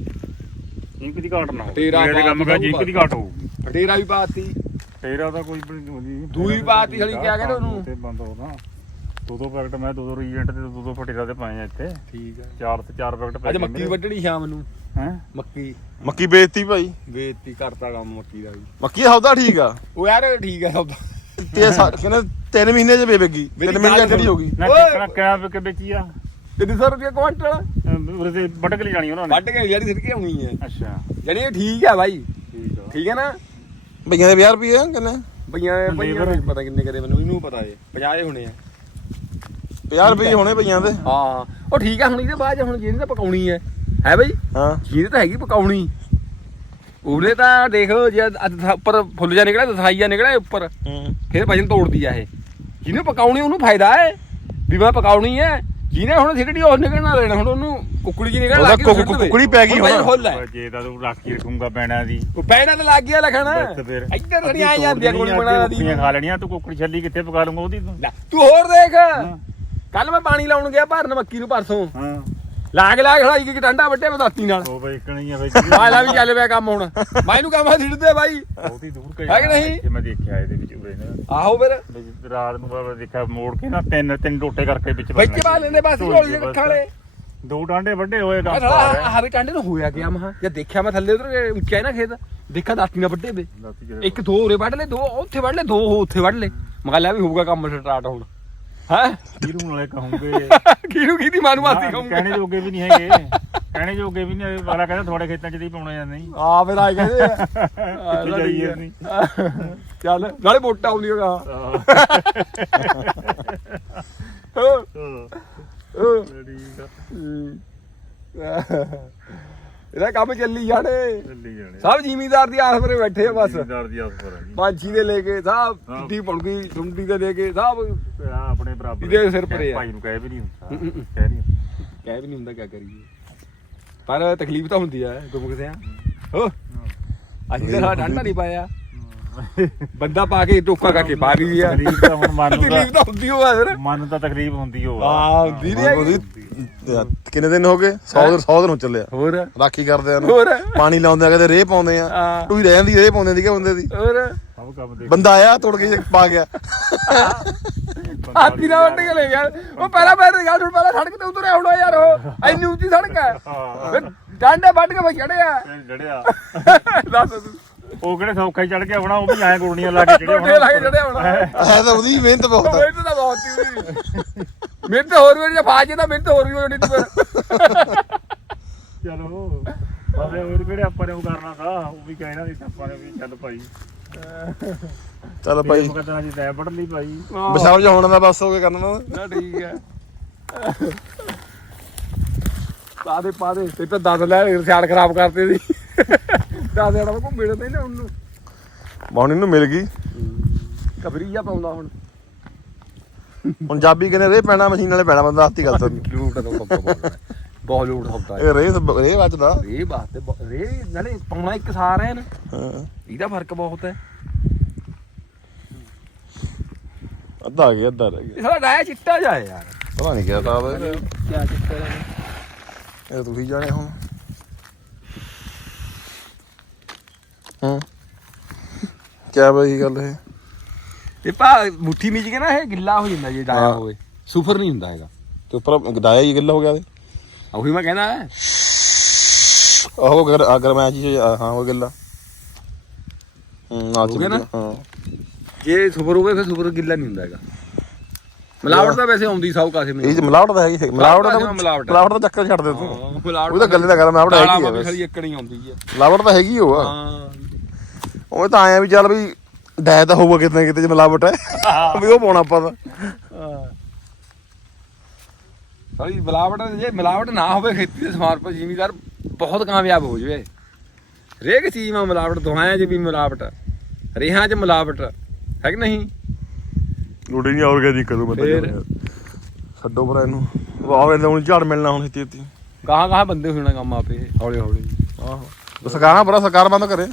ਜਿੰਕ ਦੀ ਘਾਟ ਨਾ ਹੋਵੇ। ਤੇਰਾ ਮੇਰੇ ਕੰਮ ਕਾ ਜਿੰਕ ਦੀ ਘਾਟ ਹੋਊ ਡੇਰਾ ਵੀ ਪਾਤੀ। ਤੇਰਾ ਤਾਂ ਕੋਈ ਬੜੀ ਉਹਦੀ- ਦੂਈ ਬਾਤ ਹੀ ਹਲੀ ਕਿਆ ਕਹਿੰਦੇ ਉਹਨੂੰ? ਤੇ ਬੰਦ ਹੋਦਾ ਦੋ ਦੋ ਪੈਕਟ ਮੈਂ ਦੋ ਦੋ ਰੀਜੈਂਟ ਤੇ ਦੋ ਦੋ ਫਟੇਰਾ ਦੇ ਪਾਏ ਆ ਇੱਥੇ। ਠੀਕ ਹੈ ਚਾਰ ਤੇ ਚਾਰ ਪੈਕਟ ਪੈ ਅੱਜ ਮੱਕੀ ਵੱਢਣੀ ਸ਼ਾਮ ਨੂੰ। ਹੈ? ਮੱਕੀ। ਮੱਕੀ ਵੇਚਤੀ ਭਾਈ? ਵੇਚਤੀ ਕਰਤਾ ਕੰਮ ਮੱਕੀ ਦਾ ਵੀ। ਮੱਕੀ ਦਾ ਸੌਦਾ ਠੀਕ ਆ? ਉਹ ਯਾਰ ਠੀਕ ਹੈ ਸਭ ਤੇ ਸਾ- ਕਹਿੰਦੇ 3 ਮਹੀਨੇ ਚ ਵੇਵੇਗੀ ਮੇਰੀ 3 ਮਹੀਨੇ ਗੱਲ ਜਿਹੜੀ ਹੋ ਗਈ। ਨਾ ਓਏ। ਕਿਹੜਾ ਕਿਹੜਾ ਕਿ ਵੇਚੀ ਆ? 300 ਰੁਪਏ ਕੁਆਂਟਲ? ਉਹਦੇ ਤੇ ਬਟਕ ਲਈ ਜਾਣੀ ਉਹਨਾਂ ਨੇ। ਵੱਢ ਕੇ ਜਿਹੜੀ ਸਿੱਟ ਕੇ ਆਉਣੀ ਹੈ ਅੱਛਾ। ਜਿਹੜੀ ਇਹ ਠੀਕ ਹੈ ਬਾਈ। ਠੀਕ ਆ। ਠੀਕ ਹੈ ਨਾ? ਭਈਆਂ ਦੇ 50 ਰੁਪਏ ਕਿੰਨੇ ਭਈਆਂ ਭਈਆਂ ਨੂੰ ਪਤਾ ਕਿੰਨੇ ਕਰੇ ਮੈਨੂੰ ਇਹਨੂੰ ਪਤਾ ਏ 50 ਹੋਣੇ ਆ। 50 ਰੁਪਏ ਹੋਣੇ ਪਈਆਂ ਦੇ। ਹਾਂ। ਉਹ ਠੀਕ ਆ ਹੁਣ ਇਹਦੇ ਬਾਅਦ 'ਚ ਹੁਣ ਜਿਹਨੇ ਤਾਂ ਪਕਾਉਣੀ ਹੈ ਹੈ ਬਈ? ਹਾਂ। ਜਿਹਨੇ ਤਾਂ ਹੈਗੀ ਪਕਾਉਣੀ। ਉਹਨੇ ਤਾਂ ਦੇਖ ਜੇ ਅੱਜ ਉੱਪਰ ਫੁੱਲ ਜਾ ਨਿਕਲਿਆ ਦਸਾਈਆ ਨਿਕਲਿਆ ਉੱਪਰ। ਹੂੰ। ਫਿਰ ਵਜਨ ਤੋੜਦੀ ਆ ਇਹ। ਜਿਹਨੇ ਪਕਾਉਣੀ ਉਹਨੂੰ ਫਾਇਦਾ ਹੈ। ਵੀ ਮੈਂ ਪਕਾਉਣੀ ਹੈ। ਜਿਹਨੇ ਹੁਣ ਸਿੱਧੀ ਉਹ ਨਿਕਲਣਾ ਲੈਣਾ ਹੁਣ ਉਹਨੂੰ ਕੁੱਕੜੀ ਜੀ ਨਿਕਲ ਉਹਦਾ ਲੱਗ ਕੁ- ਕੁੱਕੜੀ ਪੈ ਗਈ ਹੁਣ। ਫੁੱਲ ਹੈ। ਜੇ ਤਾਂ ਤੂੰ ਰਾਖੀ ਰੱਖੂਗਾ ਪੈਣਾ ਦੀ। ਉਹ ਪੈਣਾ ਤਾਂ ਲੱਗ ਗਿਆ ਲਖਣ। ਇੱਧਰ ਥੜੀ ਆ ਜਾਂਦੀ ਆ ਗੋਲੀ ਬਣਾ ਦੀ। ਖਾ ਲੈਣੀਆਂ ਤੂੰ ਕੁੱਕੜੀ ਛੱਲੀ ਕਿੱਥੇ ਪਕਾ ਲੂੰਗਾ ਉਹਦੀ ਤੂੰ? ਲੈ, ਤੂੰ ਹੋਰ ਦੇਖ। ਕੱਲ ਮੈਂ ਪਾਣੀ ਲਾਉਣ ਗਿਆ ਭਰਨ ਮੱਕੀ ਨੂੰ ਪਰਸੋਂ। ਹਾਂ। ਲਾਗ ਲਾਗ ਖੜਾਈ ਕਿ ਡੰਡਾ ਵੱਡੇ ਬਦਾਤੀ ਨਾਲ। ਉਹ ਬਈ ਕਣੀ ਆ ਬਈ। ਮੈਂ ਲਾ ਵੀ ਚੱਲ ਪਿਆ ਕੰਮ ਹੁਣ। ਮੈਂ ਇਹਨੂੰ ਕਹਾਂ ਛਿੜਦੇ ਬਾਈ। ਬਹੁਤੀ ਦੂਰ ਕੇ ਹੈ ਕਿ ਨਹੀਂ? ਜੇ ਮੈਂ ਦੇਖਿਆ ਇਹਦੇ ਵਿੱਚ ਉਰੇ ਨਾ। ਆਹੋ ਫਿਰ। ਰਾਤ ਨੂੰ ਬਾਬਾ ਦੇਖਿਆ ਮੋੜ ਕੇ ਨਾ ਤਿੰਨ ਤਿੰਨ ਟੋਟੇ ਕਰਕੇ ਵਿੱਚ ਵਿੱਚ ਪਾ ਲੈਂਦੇ ਬਸ ਢੋਲ ਦੇ। ਰੱਖਾਂ ਵਾਲੇ? ਦੋ ਡਾਂਡੇ ਵੱਡੇ ਹੋਏ ਸਾਲਾ ਹਰੇ ਟਾਂਡੇ ਨੂੰ ਹੋਇਆ ਗਿਆ ਮਹਾ? ਜਦ ਦੇਖਿਆ ਮੈਂ ਥੱਲੇ ਉਧਰ ਉੱਚਾ ਨਾ ਖੇਤ। ਦੇਖਿਆ ਦਾਤੀ ਨਾਲ ਵੱਡੇ ਵੇ। ਇੱਕ ਦੋ ਉਰੇ ਵੱਢ ਲੈ ਦੋ ਉੱਥੇ ਵੱਢ ਲੈ ਦੋ ਉੱਥੇ ਵੱਢ ਲੈ ਮੈਂ ਕਿਹਾ ਲੈ ਵੀ ਹੋਊਗਾ ਕੰਮ ਸਟਾਰਟ ਹੁਣ। ਹੈ? ਵੀਰੂ ਨਾਲੇ ਕਹੂੰਗੇ ਕਿਹਨੂੰ ਕਿਹਦੀ ਮਾਨੂੰ ਮਾਸੀ ਕਹਿਣੇ ਕਹੂੰਗਾ ਜੋਗੇ ਵੀ ਨਹੀਂ ਹੈਗੇ। ਕਹਿਣੇ ਜੋਗੇ ਵੀ ਨਹੀਂ ਵਾਲਾ ਕਹਿੰਦਾ ਤੁਹਾਡੇ ਖੇਤਾਂ 'ਚ ਦੀ ਪਾਉਣਾ ਜਾਂ ਨਹੀਂ। ਆ ਫਿਰ ਆਏ ਕਹਿੰਦੇ ਆ। ਜਾਈਏ ਚੱਲ ਨਾਲੇ ਮੋਟਾ ਆਉਂਦੀ ਹੋਗਾ। ਹਾਂ, ਹਾਂ। ਠੀਕ ਆ ਇਹਦਾ ਕੰਮ ਚੱਲੀ ਜਾਣੇ। ਚੱਲੀ ਜਾਣੇ। ਸਭ ਜ਼ਿਮੀਦਾਰ ਦੀ ਆਸ ਪਰੇ ਬੈਠੇ ਆ ਬਸ। ਜ਼ਿਮੀਦਾਰ ਦੀ ਆਸ ਪਰ ਮਾਂਛੀ ਦੇ ਲੈ ਕੇ ਸਭ ਹਾਂ। ਸਿੱਧੀ ਪੜੂਗੀ ਸੁੰਡੀ ਦੇ ਲੈ ਕੇ ਆ ਆਪਣੇ ਬਰਾਬਰ ਇਹਦੇ ਸਿਰ ਪਰੇ ਆ। ਭਾਈ ਨੂੰ ਕਹੇ ਵੀ ਨਹੀਂ ਹੁੰਦਾ। ਕਹਿ ਨਹੀਂ ਕਹਿ ਵੀ ਨਹੀਂ ਹੁੰਦਾ ਕੀ ਕਰੀਏ। ਪਰ ਤਕਲੀਫ ਤਾਂ ਹੁੰਦੀ ਆ ਆ। ਹੋ ਅਸੀਂ ਤਾਂ ਠੰਡਾ ਨਹੀਂ ਪਾਇਆ। ਬੰਦਾ ਪਾ ਕੇ ਟੋਕਾ ਕਰਕੇ ਪਾ ਵੀ ਗਿਆ ਤਕਲੀਫ ਤਾਂ ਹੁਣ ਮਨ ਨੂੰ ਤਕਲੀਫ ਤਾਂ ਹੁੰਦੀ ਹੋਆ ਫਿਰ। ਮਨ ਨੂੰ ਤਾਂ ਤਕਲੀਫ ਹੁੰਦੀ ਹੋ ਆ। ਹੁੰਦੀ ਨਹੀਂ ਹੈਗੀ। ਉਹਦੀ ਕਿੰਨੇ ਦਿਨ ਹੋ ਗਏ? 100 ਦਿਨ 100 ਦਿਨ ਹੋ ਚੱਲਿਆ ਹੋਰ? ਰਾਖੀ ਕਰਦੇ ਆ ਨੂੰ ਹੋਰ? ਪਾਣੀ ਲਾਉਂਦੇ ਆ ਕਦੇ ਰੇਹ ਪਾਉਂਦੇ ਆ। ਹਾਂ। ਟੂਈ ਰਹਿ ਜਾਂਦੀ ਰੇਹ ਪਾਉਂਦੇ ਸੀਗੇ ਬੰਦੇ ਦੀ। ਹੋਰ? ਸਭ ਕੰਮ ਦੇਖ। ਬੰਦਾ ਆਇਆ ਤੋੜ ਕੇ ਪਾ ਗਿਆ। ਹਾਥੀ ਨਾਲ ਵੱਟ ਕੇ ਲੈ ਗਿਆ ਉਹ ਪਹਿਲਾਂ ਪਹਿਲਾਂ ਗੱਲ ਸੁਣ ਪਹਿਲਾਂ ਸੜਕ ਤੇ ਉਤਰਿਆ ਹੋਣਾ ਯਾਰ ਉਹ। ਇੰਨੀ ਉੱਚੀ ਸੜਕ ਹੈ। ਹਾਂ। ਫਿਰ ਡਾਂਡੇ ਵੱਟ ਕੇ ਚੜਿਆ ਜੜਿਆ ਦੱਸ। ਤੂੰ ਉਹ ਕਿਹੜੇ ਸੌਖਾ ਚੜ ਕੇ ਆਉਣਾ ਉਹ ਵੀ ਐ ਗੁਰਨੀਆਂ ਲਾ ਕੇ ਚੜੇ ਟੋਟੇ ਲਾ ਕੇ ਚੜਿਆ ਹੋਣਾ ਹੈ? ਤਾਂ ਉਹਦੀ ਮਿਹਨਤ ਬਹੁਤ ਆ। ਮਿਹਨਤ ਤਾਂ ਬਹੁਤ ਹੀ ਹੋਈ ਮਿਹਨਤ ਹੋਰ ਵੀ ਜੇ ਫਾਜ ਤਾਂ ਮਿਹਨਤ ਹੋਰ ਵੀ ਹੋਣੀ ਤੀ ਫਿਰ। ਚਲੋ ਬਾਬੇ ਹੋਰ ਕਿਹੜੇ ਆਪਾਂ ਨੇ ਉਹ ਕਰਨਾ ਸਾ ਉਹ ਵੀ ਕਹਿਣਾ ਸੀ ਆਪਾਂ ਨੇ ਵੀ ਚੱਲ ਭਾਈ। ਚੱਲ ਭਾਈ। ਮੁਕਦਨਾ ਜੀ ਤੈ ਪੜ ਲਈ ਭਾਈ। ਬਿਸ਼ਾਬ ਜਾ ਹੋਣਾ ਦਾ ਬਸ ਹੋ ਕੇ ਕਰਨਾ ਨਾ ਠੀਕ ਹੈ। ਪਾ ਦੇ ਪਾ ਦੇ। ਤੇ ਤਾਂ ਦਸ ਲੈ ਸਿਆੜ ਖਰਾਬ ਕਰਤੇ ਸੀ। ਦਸ ਕੋ ਨਾ ਉਹਨੂੰ। ਬੌਣੀ ਨੂੰ ਮਿਲ ਗਈ। ਕਬਰੀ ਜਾ ਪਾਉਂਦਾ ਹੁਣ। ਹੁਣ ਜਾਬੀ ਕਹਿੰਦੇ ਰੇਹ ਪੈਣਾ ਮਸ਼ੀਨ ਵਾਲੇ ਪੈਣਾ ਬੰਦਾ ਹੱਥੀ ਗੱਲ ਤੋਂ ਲੂਟ ਤਾਂ ਬਹੁਤ ਬਹੁਤ ਲੂਟ ਹੁੰਦਾ ਇਹ ਰੇਹ ਰੇਹ ਵੱਜਦਾ ਰੇ ਬਾਤੇ ਰੇ ਨਾਲੇ ਪਾਉਣਾ ਇੱਕ ਸਾਰ ਹੈ ਨਾ। ਹਾਂ। ਇਹਦਾ ਫ਼ਰਕ ਬਹੁਤ ਹੈ। ਅੱਧਾ ਆ ਗਿਆ ਅੱਧਾ ਰਹਿ ਗਿਆ। ਇਹ ਸਾਡਾ ਡਾਇਆ ਚਿੱਟਾ ਜਾਏ ਯਾਰ। ਪਤਾ ਨਹੀਂ ਕਿਆ ਤਾਂ ਕੀ ਹੈ? ਇਹ ਤੁਸੀਂ ਜਾਣੇ ਹੁਣ। ਹਾਂ। ਕਿਆ ਬਈ ਗੱਲ ਇਹ? ਇਹ ਪਾ ਮੁੱਠੀ ਮੀਚ ਕੇ ਨਾ ਇਹ ਗਿੱਲਾ ਹੋ ਜਾਂਦਾ ਜੇ ਡਾਇਆ ਹਾਂ। ਹੋਵੇ। ਸੁਫਰ ਨਹੀਂ ਹੁੰਦਾ ਹੈਗਾ। ਤੇ ਉੱਪਰ ਗਦਾਇਆ ਹੀ ਗੱਲ ਹੋ ਗਿਆ ਤੇ। ਉਹੀ ਮੈਂ ਕਹਿੰਦਾ ਹੈ ਆਹੋ ਅਗਰ ਅਗਰ ਮੈਂ ਚੀਜ਼ ਹਾਂ ਉਹ ਗੱਲਾਂ। ਹੂੰ ਆ ਹੋ ਗਿਆ ਨਾ? ਹਾਂ। ਜੇ ਸੁਫਰ ਹੋਵੇ ਫਿਰ ਸੁਫਰ ਗਿੱਲਾ ਨਹੀਂ ਹੁੰਦਾ ਹੈਗਾ। ਮਿਲਾਵਟ ਤਾਂ ਵੈਸੇ ਆਉਂਦੀ ਸੌ ਕਾਸੇ ਇਹ ਮੈਨੂੰ ਚ ਮਿਲਾਵਟ ਤਾਂ ਹੈਗੀ ਹੈ। ਮਿਲਾਵਟ ਦਾ ਮਿਲਾਵਟ। ਮਿਲਾਵਟ ਦਾ ਚੱਕਰ ਛੱਡ ਦੇ ਤੂੰ। ਹਾਂ, ਉਹ ਤਾਂ ਗੱਲੇ ਦਾ ਗੱਲ ਮਿਲਾਵਟ ਹੈਗੀ ਹੈ ਬਸ। ਖਾਲੀ ਇੱਕਣੀ ਆਉਂਦੀ ਹੈ ਮਿਲਾਵਟ ਤਾਂ ਹੈਗੀ ਹੋ ਆ। ਹਾਂ। ਉਹ ਤਾਂ ਆਇਆ ਵੀ ਚੱਲ ਵੀ ਡਾਇ ਤਾਂ ਹੋਊਗਾ ਕਿਤੇ ਨਾ ਕਿਤੇ ਚ ਮਿਲਾਵਟ ਹੈ। ਵੀ ਉਹ ਪਾਉਣਾ ਆਪਾਂ ਤਾਂ। ਸਾਲੀ ਮਿਲਾਵਟ ਜੇ ਮਿਲਾਵਟ ਨਾ ਹੋਵੇ ਖੇਤੀ ਦੇ ਸਮਾਨ ਪਰ ਜ਼ਿਮੀਦਾਰ ਬਹੁਤ ਕਾਮਯਾਬ ਹੋ ਜਵੇ। ਹਰੇਕ ਚੀਜ਼ ਮਾ ਮਿਲਾਵਟ ਦਵਾਈਆਂ 'ਚ ਵੀ ਮਿਲਾਵਟ। ਰੇਹਾਂ 'ਚ ਮਿਲਾਵਟ। ਹੈ ਕਿ ਨਹੀਂ? ਰੋਟੀ ਨਹੀਂ ਆਰਗੈਨਿਕ ਕਰੂ ਫੇਰ? ਛੱਡੋ ਪਰ ਇਹਨੂੰ। ਵਾਹ ਵੇਲੇ ਹੁਣ ਝਾੜ ਮਿਲਣਾ ਹੁਣ ਇੱਥੇ ਇੱਥੇ। ਗਾਹਾਂ ਗਾਹਾਂ ਬੰਦੇ ਹੋਣਾ ਕੰਮ ਆਪੇ ਹੌਲੇ ਹੌਲੇ। ਆਹੋ। ਸਰਕਾਰਾਂ ਬੜਾ ਸਰਕਾਰ ਬੰਦ ਕਰੇ।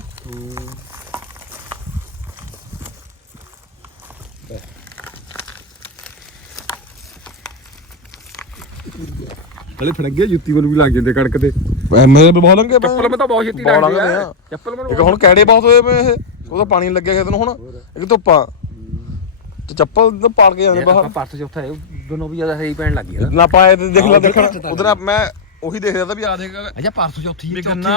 ਹਲੇ ਫੜ ਗਿਆ ਜੁੱਤੀ ਮੈਨੂੰ ਵੀ ਲੱਗ ਜਾਂਦੇ ਕਣਕ ਤੇ। ਮੇਰੇ ਵੀ ਬਹੁਤ ਲੰਗੇ ਚੱਪਲ ਮੈਂ ਤਾਂ ਬਹੁਤ ਛੇਤੀ ਬਹੁਤ ਲੱਗਦੀ ਲੰਘਦੇ ਆ। ਆ। ਚੱਪਲ ਇੱਕ ਮੈਨੂੰ ਹੁਣ ਕੈੜੇ ਬਹੁਤ ਹੋਏ ਪਏ ਇਹ। ਉਹਦਾ ਪਾਣੀ ਲੱਗਿਆ ਖੇਤ ਨੂੰ ਹੁਣ। ਇੱਕ ਧੁੱਪਾਂ। ਤੇ ਚੱਪਲ ਤਾਂ ਪਾੜ ਕੇ ਜਾਂਦੇ ਬਾਹਰ। ਪਰਸ ਚੌਥਾ ਹੈ ਦੋਨੋਂ ਵੀ ਜ਼ਿਆਦਾ ਸਹੀ ਪੈਣ ਲੱਗ ਗਿਆ ਨਾ ਪਾਏ ਤੇ ਦੇਖ ਲੈ ਹਾਂ, ਦੇਖਣ। ਉਧਰ ਮੈਂ ਉਹੀ ਦੇਖ ਰਿਹਾ ਤਾਂ ਵੀ ਆ ਦੇਖ। ਅੱਛਾ ਪਰਸ ਚੌਥੀ ਵੀ ਗੰਨਾ